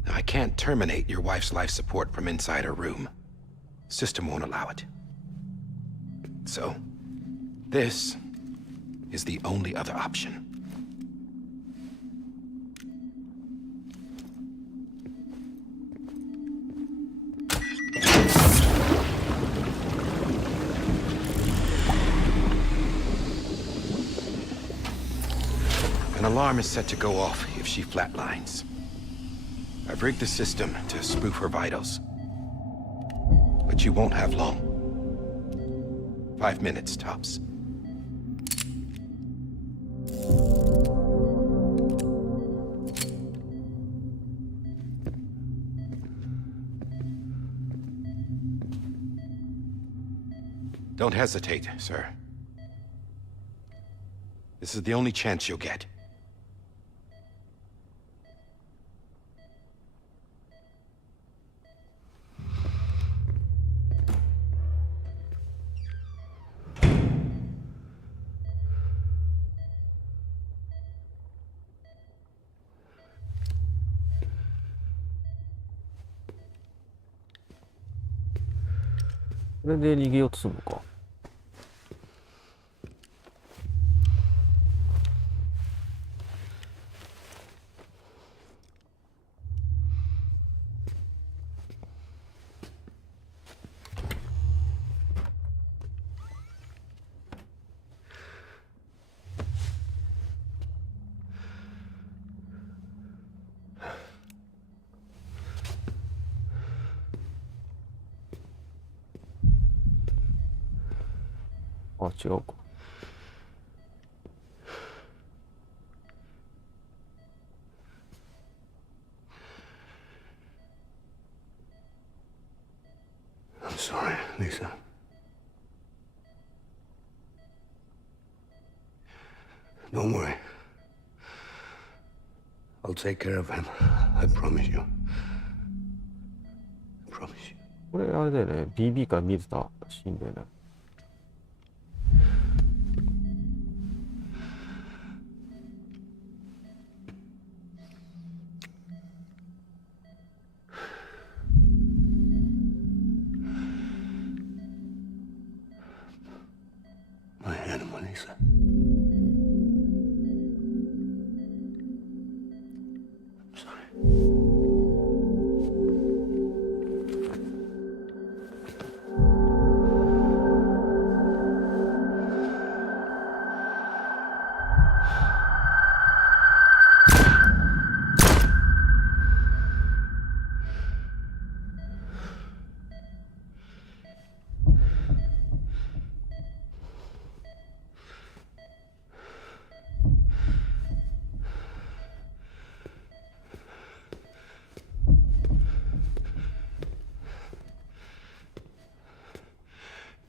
Now, I can't terminate your wife's life support from inside her room. System won't allow it. So, this is the only other option. An alarm is set to go off if she flatlines. I've rigged the system to spoof her vitals. But you won't have long. 5 minutes, tops. Don't hesitate, sir. This is the only chance you'll get.これで逃げようとするのか。あ、違うか。I'm sorry, Lisa. Don't worry. I'll take care of him. I promise you. I promise you. これあれだよね。BB から見えてたシーンだよね。Lisa. I'm sorry.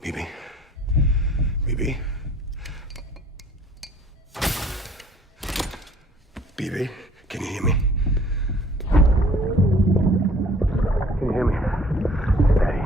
BB? BB? BB? Can you hear me? Can you hear me? Daddy.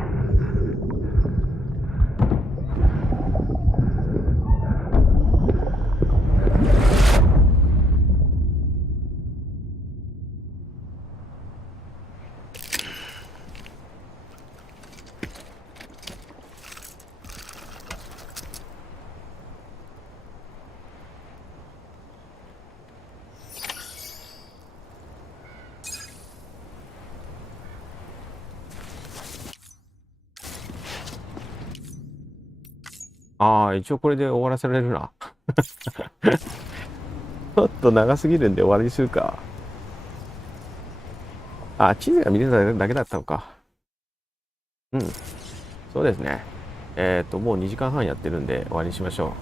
一応これで終わらせられるな。ちょっと長すぎるんで終わりにするか。地図が見れただけだったのか。うん。そうですね。もう2時間半やってるんで終わりにしましょ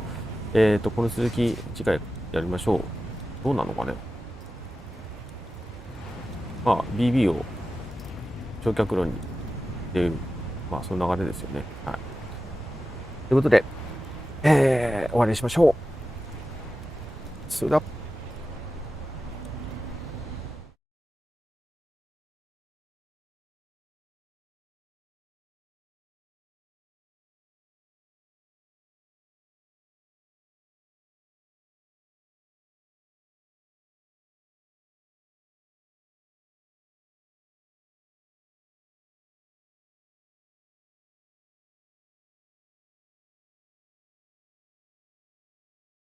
う。この続き次回やりましょう。どうなのかね。BB を焼却炉にっていう、その流れですよね。はい。ということで、終わりにしましょう。それでは。